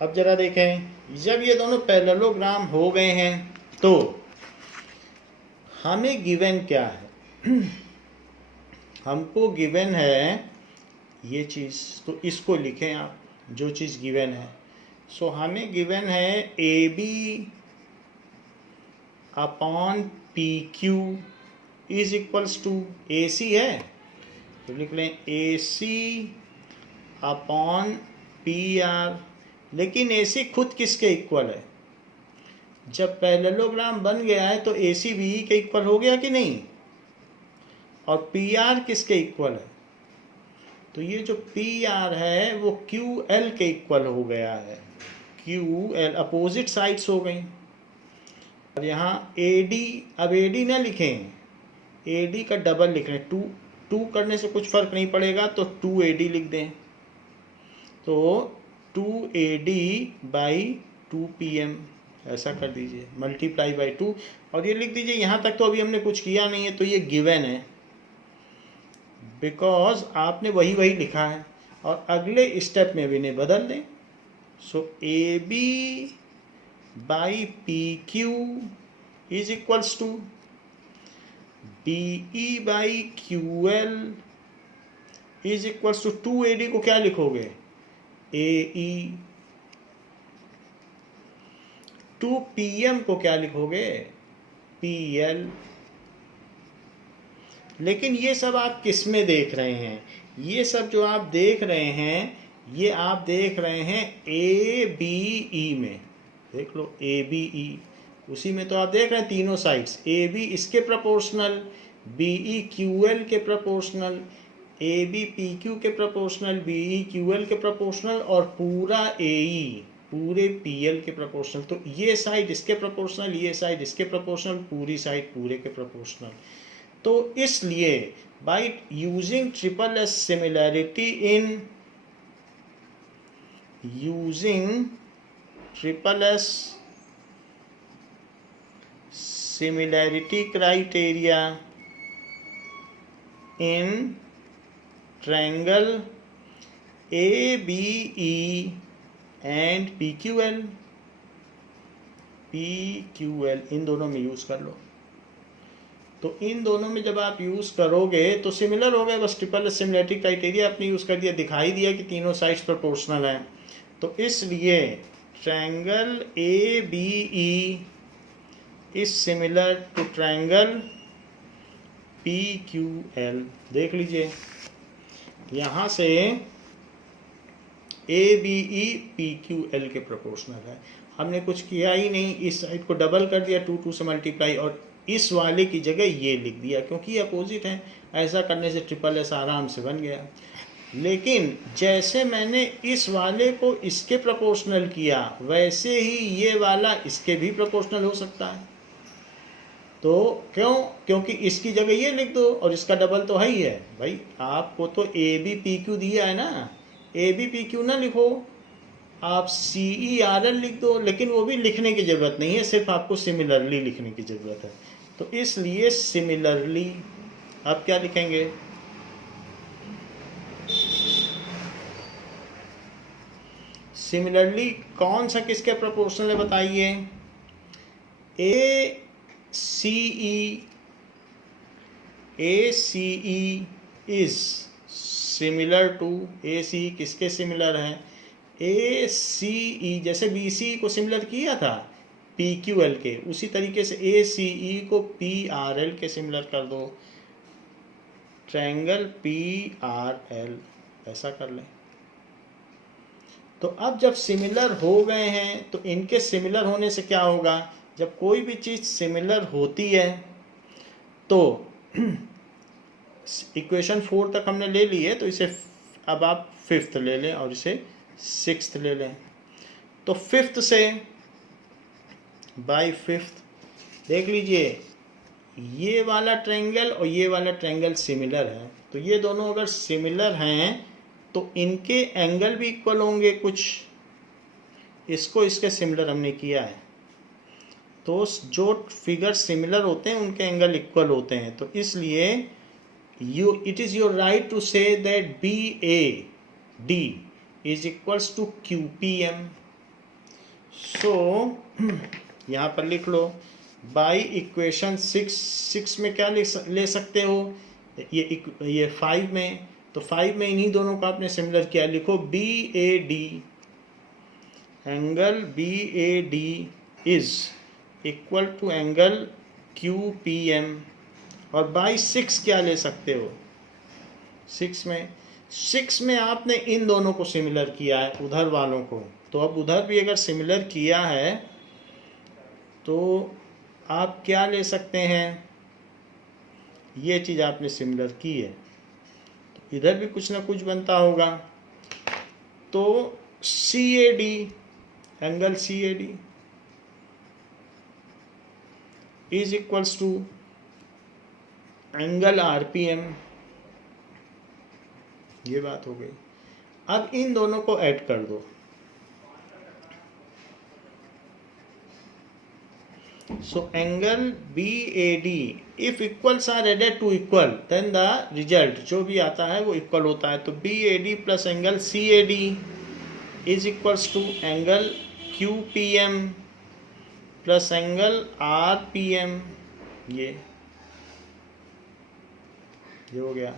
अब जरा देखें, जब ये दोनों पैरेललोग्राम हो गए हैं तो हमें गिवन क्या है हमको गिवन है ये चीज़. तो इसको लिखें आप जो चीज़ गिवन है. सो हमें गिवन है AB upon PQ is equals to AC है तो लिख लें AC अपॉन PR. लेकिन AC खुद किसके इक्वल है, जब पैरेललोग्राम बन गया है तो AC BE के इक्वल हो गया कि नहीं, और PR किसके इक्वल है, तो ये जो PR है वो QL के इक्वल हो गया है. QL अपोजिट साइड्स हो गई. और यहाँ AD, अब AD ना लिखें, AD का डबल लिख लें. 2 करने से कुछ फर्क नहीं पड़ेगा तो 2AD लिख दें. तो 2AD बाई 2PM ऐसा कर दीजिए, मल्टीप्लाई बाई 2, और ये लिख दीजिए। यहाँ तक तो अभी हमने कुछ किया नहीं है, तो ये गिवन है बिकॉज आपने वही वही लिखा है, और अगले स्टेप में भी नहीं बदल दें। So AB by PQ is equals to BE by QL is equals to 2AD को क्या लिखोगे, AE। 2PM को क्या लिखोगे, PL। लेकिन ये सब आप किस में देख रहे हैं, ये सब जो आप देख रहे हैं, ये आप देख रहे हैं ABE में। देख लो ABE, उसी में तो आप देख रहे हैं तीनों साइड्स। AB इसके प्रोपोर्शनल, BE QL के प्रोपोर्शनल, AB PQ के प्रोपोर्शनल, BE QL के प्रोपोर्शनल, और पूरा AE पूरे PL के प्रोपोर्शनल। तो ये साइड इसके प्रोपोर्शनल, ये साइड इसके प्रोपोर्शनल, पूरी साइड पूरे के प्रोपोर्शनल। तो इसलिए by using triple S similarity in using triple S similarity criteria in triangle ABE and PQL, इन दोनों में यूज़ कर लो। तो इन दोनों में जब आप यूज़ करोगे तो सिमिलर हो गए, बस ट्रिपल सिमिलरिटी क्राइटेरिया आपने यूज़ कर दिया, दिखाई दिया कि तीनों साइड्स प्रोपोर्शनल हैं। तो इसलिए triangle ABE is similar to triangle PQL। देख लीजिए, यहाँ से ABE PQL के प्रोपोर्शनल है। हमने कुछ किया ही नहीं, इस साइड को डबल कर दिया, 2 से मल्टीप्लाई, और इस वाले की जगह ये लिख दिया क्योंकि ये अपोजिट है। ऐसा करने से ट्रिपल एस आराम से बन गया। लेकिन जैसे मैंने इस वाले को इसके प्रोपोर्शनल किया, वैसे ही ये वाला इसके भी प्रोपोर्शनल हो सकता है। तो क्यों, क्योंकि इसकी जगह ये लिख दो और इसका डबल तो है ही है। भाई आपको तो AB PQ दिया है ना, AB PQ ना लिखो, आप CERL लिख दो, लेकिन वो भी लिखने की ज़रूरत नहीं है, सिर्फ आपको सिमिलरली लिखने की ज़रूरत है। तो इसलिए सिमिलरली आप क्या लिखेंगे, सिमिलरली कौन सा किसके प्रोपोर्शनल है बताइए, ACE is similar to, ACE किसके सिमिलर है, ACE जैसे BCE को सिमिलर किया था PQL के, उसी तरीके से ACE को PRL के सिमिलर कर दो, ट्रायंगल PRL ऐसा कर लें। तो अब जब सिमिलर हो गए हैं तो इनके सिमिलर होने से क्या होगा, जब कोई भी चीज़ सिमिलर होती है तो इक्वेशन 4 तक हमने ले ली है, तो इसे अब आप 5th ले लें और इसे 6th ले लें। तो 5th से बाय 5th देख लीजिए, ये वाला ट्रायंगल और ये वाला ट्रायंगल सिमिलर है, तो ये दोनों अगर सिमिलर हैं तो इनके एंगल भी इक्वल होंगे कुछ, इसको इसके सिमिलर हमने किया है। तो जो फिगर सिमिलर होते हैं उनके एंगल इक्वल होते हैं। तो इसलिए it is your right to say that BAD is equals to QPM। So यहाँ पर लिख लो, बाई इक्वेशन 6 में क्या ले सकते हो, ये 5 में, तो 5 में इन्हीं दोनों का आपने सिमिलर किया, लिखो BAD, angle BAD is equal to angle QPM। और बाई 6 क्या ले सकते हो, 6 में आपने इन दोनों को सिमिलर किया है, उधर वालों को, तो अब उधर भी अगर सिमिलर किया है तो आप क्या ले सकते हैं, ये चीज़ आपने सिमिलर की है, तो इधर भी कुछ ना कुछ बनता होगा। तो CAD, angle CAD is equals to angle RPM, ये बात हो गई। अब इन दोनों को ऐड कर दो। So angle BAD, if equals are added to equal, then the result जो भी आता है वो इक्वल होता है। तो BAD plus angle CAD is equals to angle QPM plus angle RPM। ये हो गया।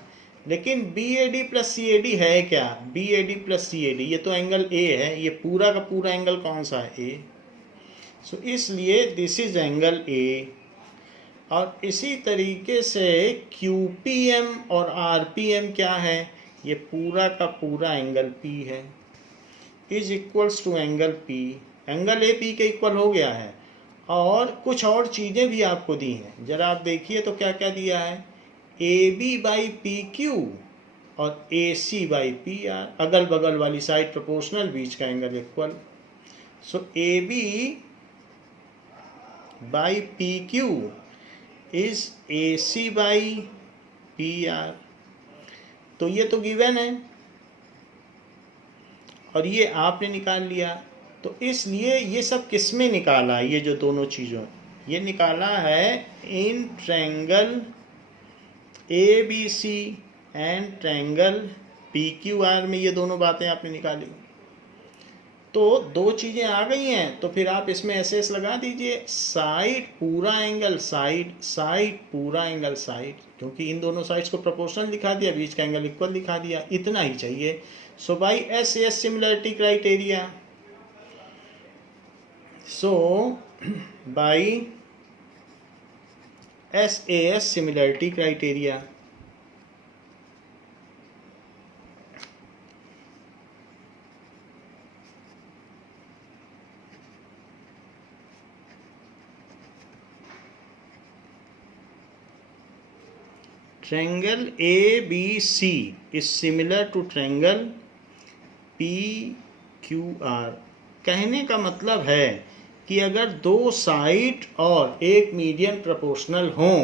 लेकिन BAD प्लस CAD है क्या? BAD प्लस CAD ये तो एंगल A है, ये पूरा का पूरा एंगल कौन सा है? A। सो इसलिए दिस इज एंगल A। और इसी तरीके से QPM और RPM क्या है? ये पूरा का पूरा एंगल P है, is equals to angle P। Angle A P के इक्वल हो गया है। और कुछ और चीज़ें भी आपको दी हैं, जरा आप देखिए तो क्या क्या दिया है। AB बाई PQ और AC बाई PR, अगल बगल वाली साइड प्रोपोर्शनल, बीच का angle equal. So AB by PQ is AC by PR। तो ये तो गिवन है और ये आपने निकाल लिया। तो इसलिए ये सब किस में निकाला? ये जो दोनों चीज़ों, ये निकाला है इन triangle ABC and triangle PQR में, ये दोनों बातें आपने निकाली। तो दो चीज़ें आ गई हैं, तो फिर आप इसमें SS लगा दीजिए। साइड पूरा एंगल साइड, साइड पूरा एंगल साइड, क्योंकि इन दोनों साइड्स को प्रोपोर्शनल दिखा दिया, बीच का एंगल इक्वल दिखा दिया, इतना ही चाहिए। So by SAS similarity criteria, so by SAS similarity criteria, triangle ABC is similar to triangle PQR। कहने का मतलब है कि अगर दो साइड और एक मीडियन प्रोपोर्शनल हों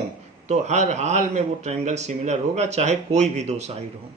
तो हर हाल में वो ट्रायंगल सिमिलर होगा, चाहे कोई भी दो साइड हो।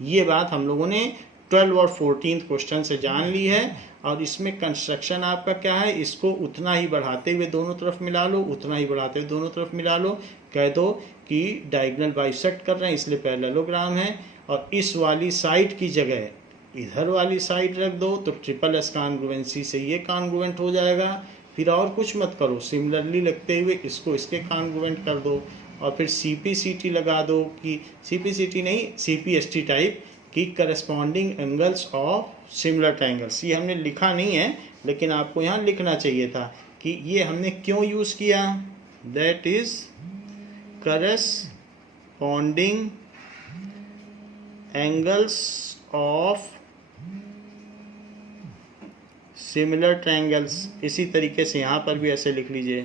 ये बात हम लोगों ने 12 और 14 क्वेश्चन से जान ली है। और इसमें कंस्ट्रक्शन आपका क्या है, इसको उतना ही बढ़ाते हुए दोनों तरफ मिला लो, उतना ही बढ़ाते हुए दोनों तरफ मिला लो। कह दो कि डायगोनल बाइसेक्ट कर रहे हैं इसलिए पैरेललोग्राम है, और इस वाली साइड की जगह इधर वाली साइड रख दो तो ट्रिपल एस कॉन्ग्रुएंसी से ये कॉन्ग्रुएंट हो जाएगा। फिर और कुछ मत करो, सिमिलरली लगते हुए इसको इसके कॉन्ग्रुएंट कर दो। और फिर CPCT लगा दो, कि CPCT नहीं CPST टाइप की, corresponding angles of similar triangles. ये हमने लिखा नहीं है लेकिन आपको यहाँ लिखना चाहिए था कि ये हमने क्यों यूज़ किया। That is corresponding angles of similar triangles. इसी तरीके से यहाँ पर भी ऐसे लिख लीजिए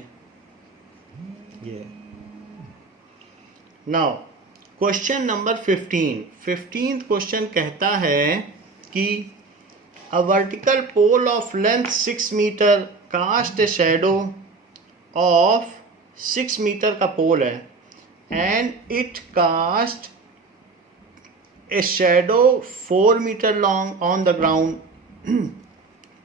ये। Now question number 15th question कहता है कि a vertical pole of length 6 metre cast a shadow of 6 metre का पोल है and it cast a shadow 4 metre long on the ground.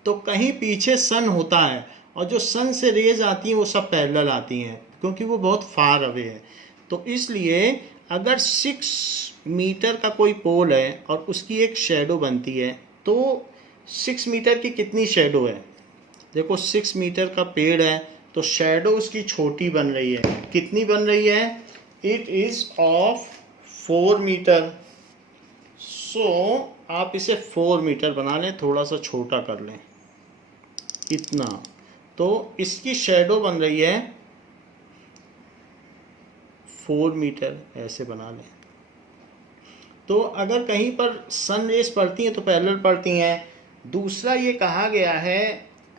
तो कहीं पीछे सन होता है और जो सन से रेज आती हैं वो सब पैरेलल आती हैं क्योंकि वो बहुत फार अवे है। तो इसलिए अगर 6 मीटर का कोई पोल है और उसकी एक शैडो बनती है तो 6 मीटर की कितनी शैडो है? देखो 6 मीटर का पेड़ है तो शैडो उसकी छोटी बन रही है। कितनी बन रही है? It is of 4 metre. सो आप इसे 4 मीटर बना लें, थोड़ा सा छोटा कर लें इतना। तो इसकी शैडो बन रही है 4 मीटर, ऐसे बना लें। तो अगर कहीं पर सन रेस पड़ती हैं तो पैरेलल पड़ती हैं। दूसरा ये कहा गया है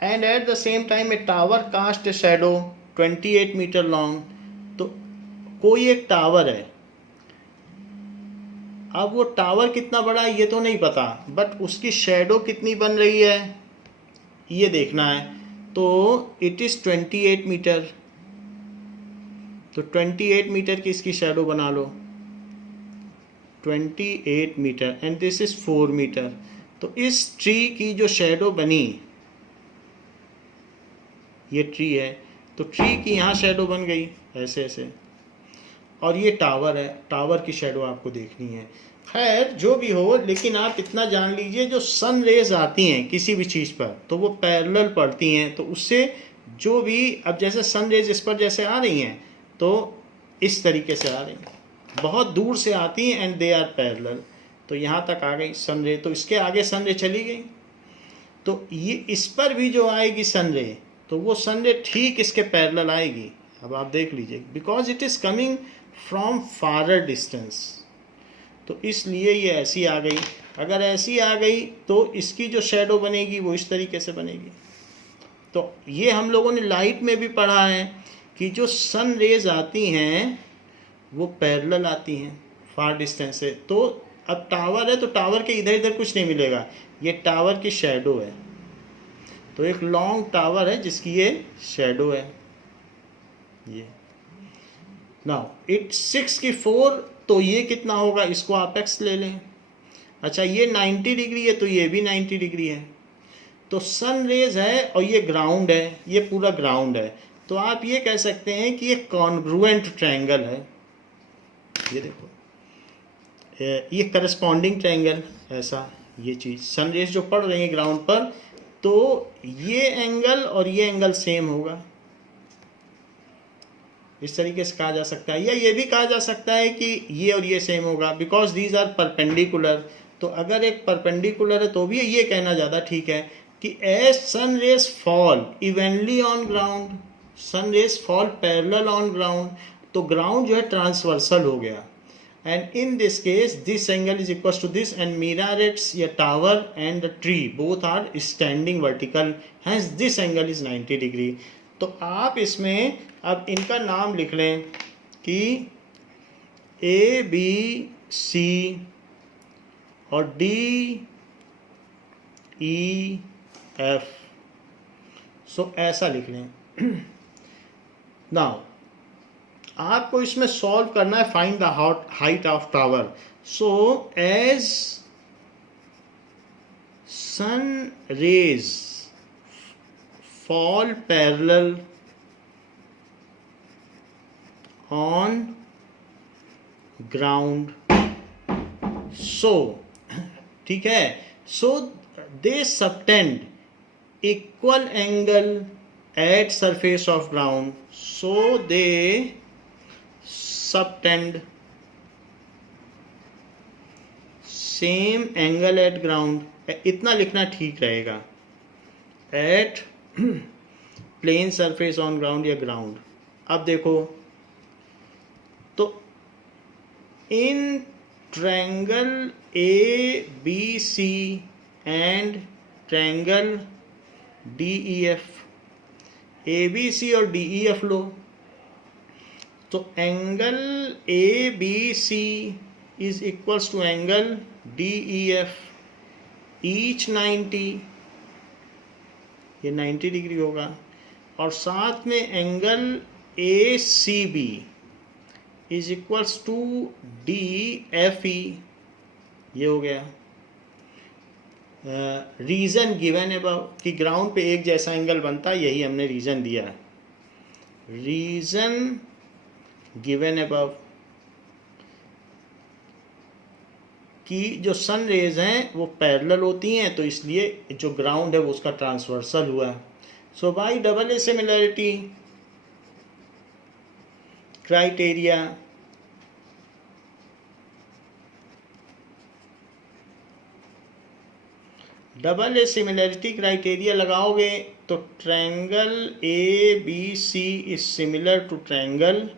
and at the same time a tower cast a shadow 28 metre long. तो कोई एक टावर है, अब वो टावर कितना बड़ा है ये तो नहीं पता, बट उसकी शैडो कितनी बन रही है ये देखना है। तो इट इज़ 28 मीटर। तो 28 मीटर की इसकी शैडो बना लो। 28 metre and this is 4 metre. तो इस ट्री की जो शेडो बनी, ये ट्री है तो ट्री की यहाँ शेडो बन गई ऐसे ऐसे, और ये टावर है, टावर की शेडो आपको देखनी है। खैर जो भी हो, लेकिन आप इतना जान लीजिए जो सन रेज आती हैं किसी भी चीज़ पर तो वो पैरेलल पड़ती हैं, तो उससे जो भी, अब जैसे सन रेज इस पर जैसे आ रही हैं तो इस तरीके से आ रही हैं, बहुत दूर से आती हैं एंड दे आर पैरेलल। तो यहाँ तक आ गई सन रे, तो इसके आगे सन रे चली गई, तो ये इस पर भी जो आएगी सन रे, तो वो सन रे ठीक इसके पैरेलल आएगी। अब आप देख लीजिए, because it is coming from farer distance, तो इसलिए ये ऐसी आ गई। अगर ऐसी आ गई तो इसकी जो शेडो बनेगी वो इस तरीके से बनेगी। तो ये हम लोगों ने लाइट में भी पढ़ा है कि जो सन रेज आती हैं वो पैरेलल आती हैं फार डिस्टेंस से। तो अब टावर है तो टावर के इधर इधर कुछ नहीं मिलेगा, ये टावर की शेडो है। तो एक लॉन्ग टावर है जिसकी ये शेडो है ये। नाउ इट 6 की 4, तो ये कितना होगा, इसको आप एक्स ले लें। अच्छा ये 90 डिग्री है तो ये भी 90 डिग्री है। तो सन रेज है और ये ग्राउंड है, ये पूरा ग्राउंड है, तो आप ये कह सकते हैं कि ये कॉन्ग्रुएंट ट्रायंगल है। ये देखो ये करस्पॉन्डिंग ट्रायंगल, ऐसा ये चीज़ सन रेज जो पड़ रही है ग्राउंड पर, तो ये एंगल और ये एंगल सेम होगा, इस तरीके से कहा जा सकता है। या ये भी कहा जा सकता है कि ये और ये सेम होगा, बिकॉज दीज आर परपेंडिकुलर। तो अगर एक परपेंडिकुलर है तो भी ये कहना ज़्यादा ठीक है कि as sun rays fall evenly on ground, sun rays fall parallel on ground, तो ग्राउंड जो है ट्रांसवर्सल हो गया। And in this case, this angle is equals to this, and minarets, a tower and a tree both are standing vertical. Hence, this angle is 90 degree. तो आप इसमें अब इनका नाम लिख लें कि A, B, C और D, E, F. सो ऐसा लिख लें। नाउ आपको इसमें सॉल्व करना है, find the height of tower. So as sun rays fall parallel on ground, so ठीक है, so they subtend equal angle at surface of ground, so they subtend same angle at ground. इतना लिखना ठीक रहेगा, at plane surface on ground या ground। अब देखो तो in triangle ABC and triangle DEF, ABC और DEF लो, तो angle ABC is equals to angle DEF, each 90, ये 90 डिग्री होगा, और साथ में angle ACB is equals to DFE, ये हो गया। रीज़न गिवन अबव कि ग्राउंड पे एक जैसा एंगल बनता है, यही हमने रीज़न दिया है। रीज़न गिवन अबव कि जो सन रेज हैं वो पैरेलल होती हैं, तो इसलिए जो ग्राउंड है वो उसका ट्रांसवर्सल हुआ है। So by double A similarity criteria double A similarity criteria लगाओगे तो triangle ABC is similar to triangle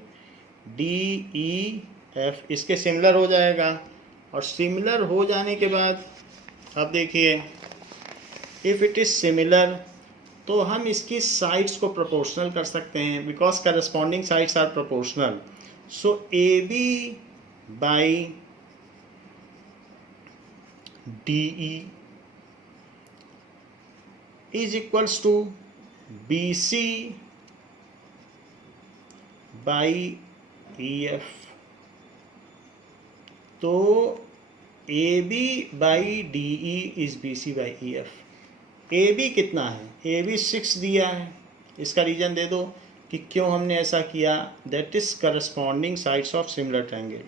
DEF, इसके सिमिलर हो जाएगा। और सिमिलर हो जाने के बाद अब देखिए, इफ़ इट इज़ सिमिलर तो हम इसकी साइड्स को प्रोपोर्शनल कर सकते हैं, because corresponding sides are proportional. So AB बाई DE is equals to BC by EF, तो A B by D E is B C by E F. A B कितना है? ए बी 6 दिया है। इसका रीजन दे दो कि क्यों हमने ऐसा किया। That is corresponding sides of similar triangle.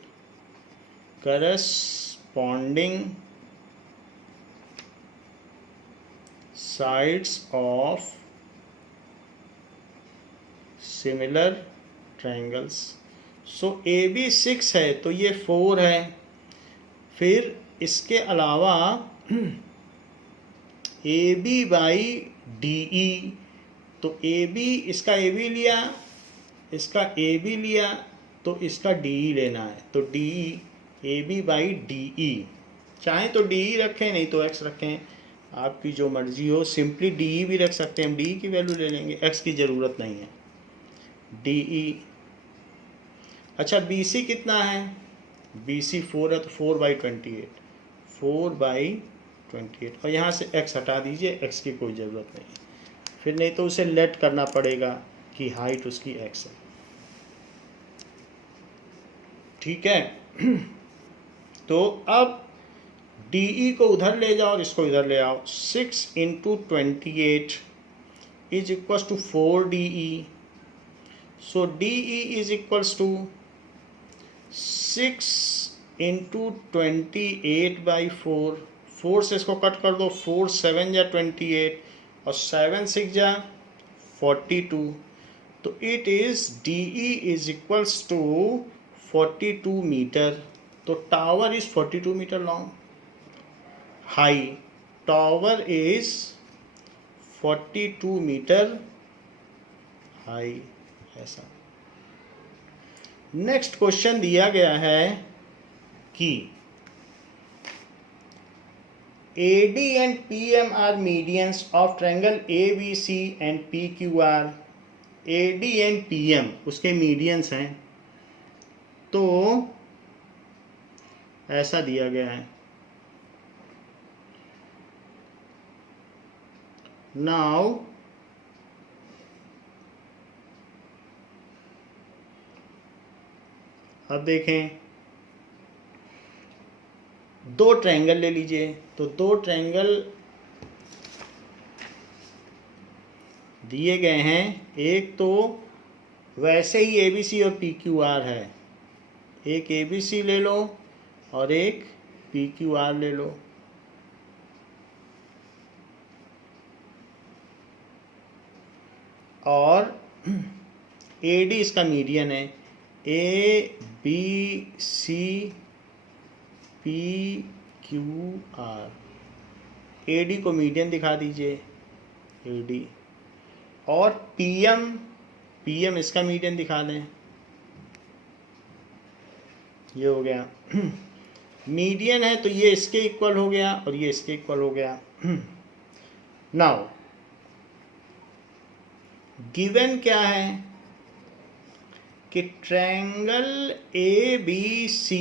Corresponding sides of similar triangles. So A B 6 है तो ये 4 है। फिर इसके अलावा A B by D E, तो ए बी, इसका ए बी लिया, इसका ए बी लिया, तो इसका डी ई लेना है। तो D E, A B by D E, चाहे तो डी ई रखें, नहीं तो एक्स रखें, आपकी जो मर्जी हो। सिंपली डी ई भी रख सकते हैं, हम डी ई की वैल्यू ले लेंगे, एक्स की ज़रूरत नहीं है। D E. अच्छा बी सी कितना है? बी सी 4 है तो 4/28, 4/28, और यहाँ से x हटा दीजिए, x की कोई ज़रूरत नहीं। फिर नहीं तो उसे लेट करना पड़ेगा कि हाइट उसकी x है। ठीक है। तो अब DE को उधर ले जाओ और इसको इधर ले आओ। 6 × 28 is equals to 4DE। So DE is equals to 6 × 28/4। 4 से इसको कट कर दो, 4 7 जा 28 और 7 6 जा 42। तो it is DE is equals to 42 metre. तो tower is 42 metre long. High, tower is 42 metre high. ऐसा। नेक्स्ट क्वेश्चन दिया गया है कि AD and PM are medians of triangle ABC and PQR। AD and PM उसके medians हैं। तो ऐसा दिया गया है। नाउ अब देखें, दो ट्रायंगल ले लीजिए। तो दो ट्रायंगल दिए गए हैं। एक तो वैसे ही ABC और PQR है, एक ABC ले लो और एक PQR ले लो। और AD इसका मीडियन है। ABC PQR, AD को मीडियन दिखा दीजिए, AD। और PM इसका मीडियन दिखा दें। ये हो गया। मीडियन है तो ये इसके इक्वल हो गया और ये इसके इक्वल हो गया। नाउ गिवन क्या है कि ट्रायंगल ABC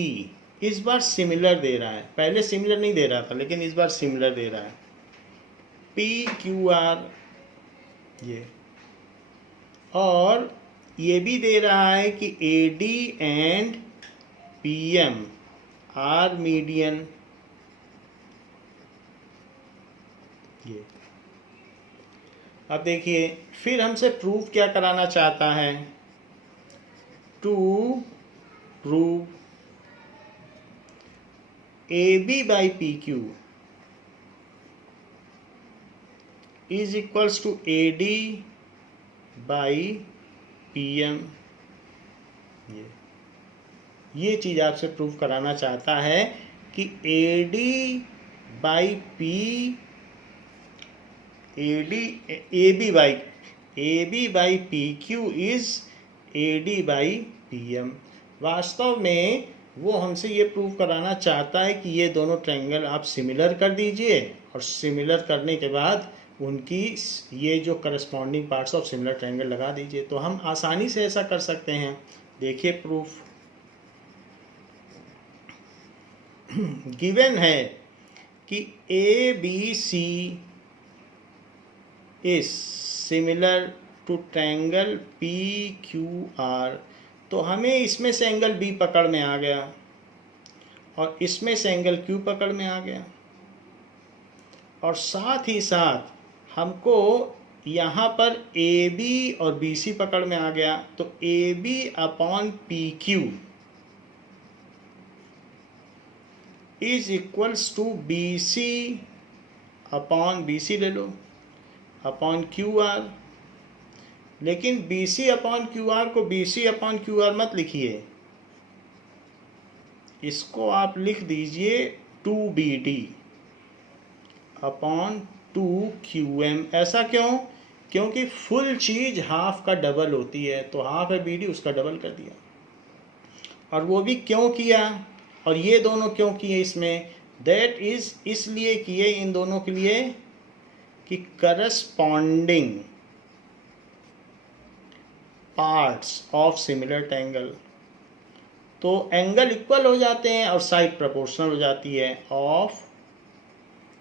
इस बार सिमिलर दे रहा है। पहले सिमिलर नहीं दे रहा था, लेकिन इस बार सिमिलर दे रहा है। PQR ये, और ये भी दे रहा है कि AD and PM are median. ये अब देखिए, फिर हमसे प्रूफ क्या कराना चाहता है। To prove AB by PQ is equals to AD by PM। ये चीज़ आपसे प्रूफ कराना चाहता है कि AD by P, AB by PQ is AD by PM। वास्तव में वो हमसे ये प्रूव कराना चाहता है कि ये दोनों ट्रायंगल आप सिमिलर कर दीजिए, और सिमिलर करने के बाद उनकी ये जो corresponding parts of similar triangle लगा दीजिए। तो हम आसानी से ऐसा कर सकते हैं। देखिए प्रूफ गिवन है कि ABC is similar to triangle PQR। तो हमें इसमें से एंगल B पकड़ में आ गया, और इसमें से एंगल क्यू पकड़ में आ गया, और साथ ही साथ हमको यहाँ पर ए बी और बी सी पकड़ में आ गया, तो A B upon P Q is equals to B C upon B C ले लो अपॉन क्यू आर। लेकिन B C upon Q R को B C upon Q R मत लिखिए, इसको आप लिख दीजिए 2BD अपॉन 2QM। ऐसा क्यों? क्योंकि फुल चीज हाफ का डबल होती है, तो हाफ है BD, उसका डबल कर दिया। और वो भी क्यों किया, और ये दोनों क्यों किए इसमें? दैट इज इसलिए किए इन दोनों के लिए कि corresponding parts of similar triangle, तो एंगल इक्वल हो जाते हैं और साइड प्रोपोर्शनल हो जाती है ऑफ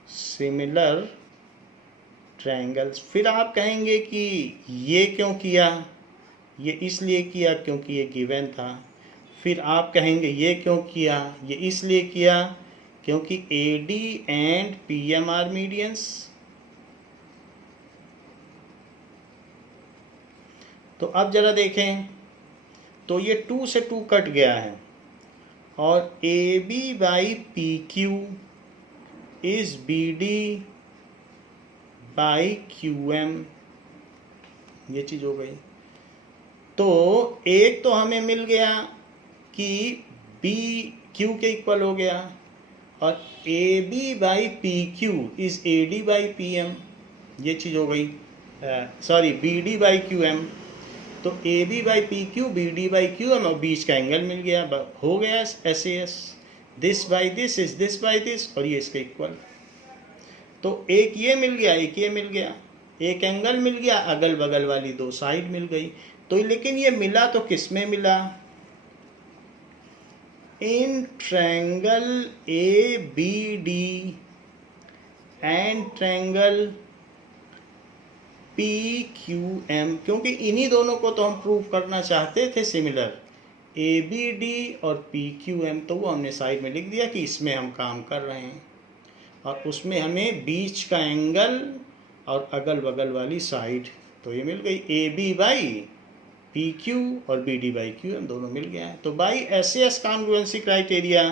सिमिलर ट्रायंगल्स। फिर आप कहेंगे कि ये क्यों किया? ये इसलिए किया क्योंकि ये गिवन था। फिर आप कहेंगे ये क्यों किया? ये इसलिए किया क्योंकि AD and PM are medians. तो अब जरा देखें, तो ये 2 से 2 कट गया है, और AB by PQ is BD by QM, ये चीज हो गई। तो एक तो हमें मिल गया कि BQ के इक्वल हो गया, और AB by PQ is AD by PM, ये चीज हो गई। सॉरी, BD बाई QM, तो AB by PQ BD by QM, और बीच का एंगल मिल गया, हो गया SAS। This by this is this by this, और ये इसके इक्वल। तो एक ये मिल गया, एक ये मिल गया, एक एंगल मिल गया, अगल बगल वाली दो साइड मिल गई। तो लेकिन ये मिला तो किस में मिला? In triangle ABD and triangle PQM, क्योंकि इन्हीं दोनों को तो हम प्रूव करना चाहते थे सिमिलर, ABD और PQM। तो वो हमने साइड में लिख दिया कि इसमें हम काम कर रहे हैं, और उसमें हमें बीच का एंगल और अगल बगल वाली साइड, तो ये मिल गई AB बाई PQ और BD बाई QM, दोनों मिल गया है। तो by SAS congruency criteria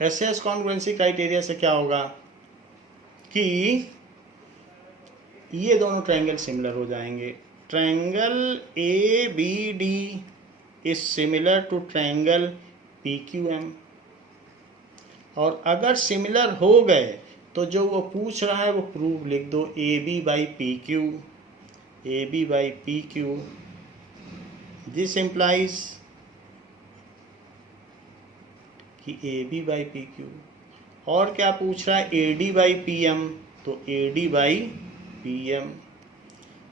SAS congruency criteria से क्या होगा कि ये दोनों ट्रायंगल सिमिलर हो जाएंगे। Triangle ABD is similar to triangle PQM, और अगर सिमिलर हो गए तो जो वो पूछ रहा है वो प्रूव लिख दो, AB by PQ, AB by PQ। This implies कि AB बाई PQ। और क्या पूछ रहा है? AD बाई PM, तो AD by PM।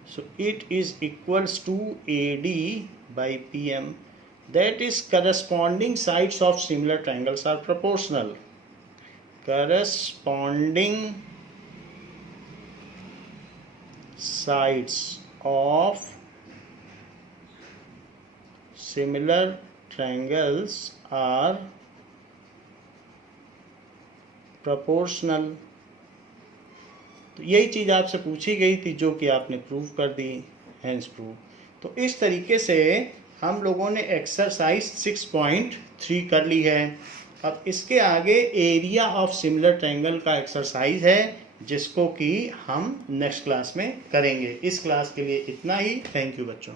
So it is equals to AD by PM. That is, corresponding sides of similar triangles are proportional. Corresponding sides of similar triangles are proportional. तो यही चीज़ आपसे पूछी गई थी जो कि आपने प्रूव कर दी, हैंस प्रूव। तो इस तरीके से हम लोगों ने एक्सरसाइज 6.3 कर ली है। अब इसके आगे एरिया ऑफ सिमिलर ट्रायंगल का एक्सरसाइज है, जिसको कि हम नेक्स्ट क्लास में करेंगे। इस क्लास के लिए इतना ही। थैंक यू बच्चों।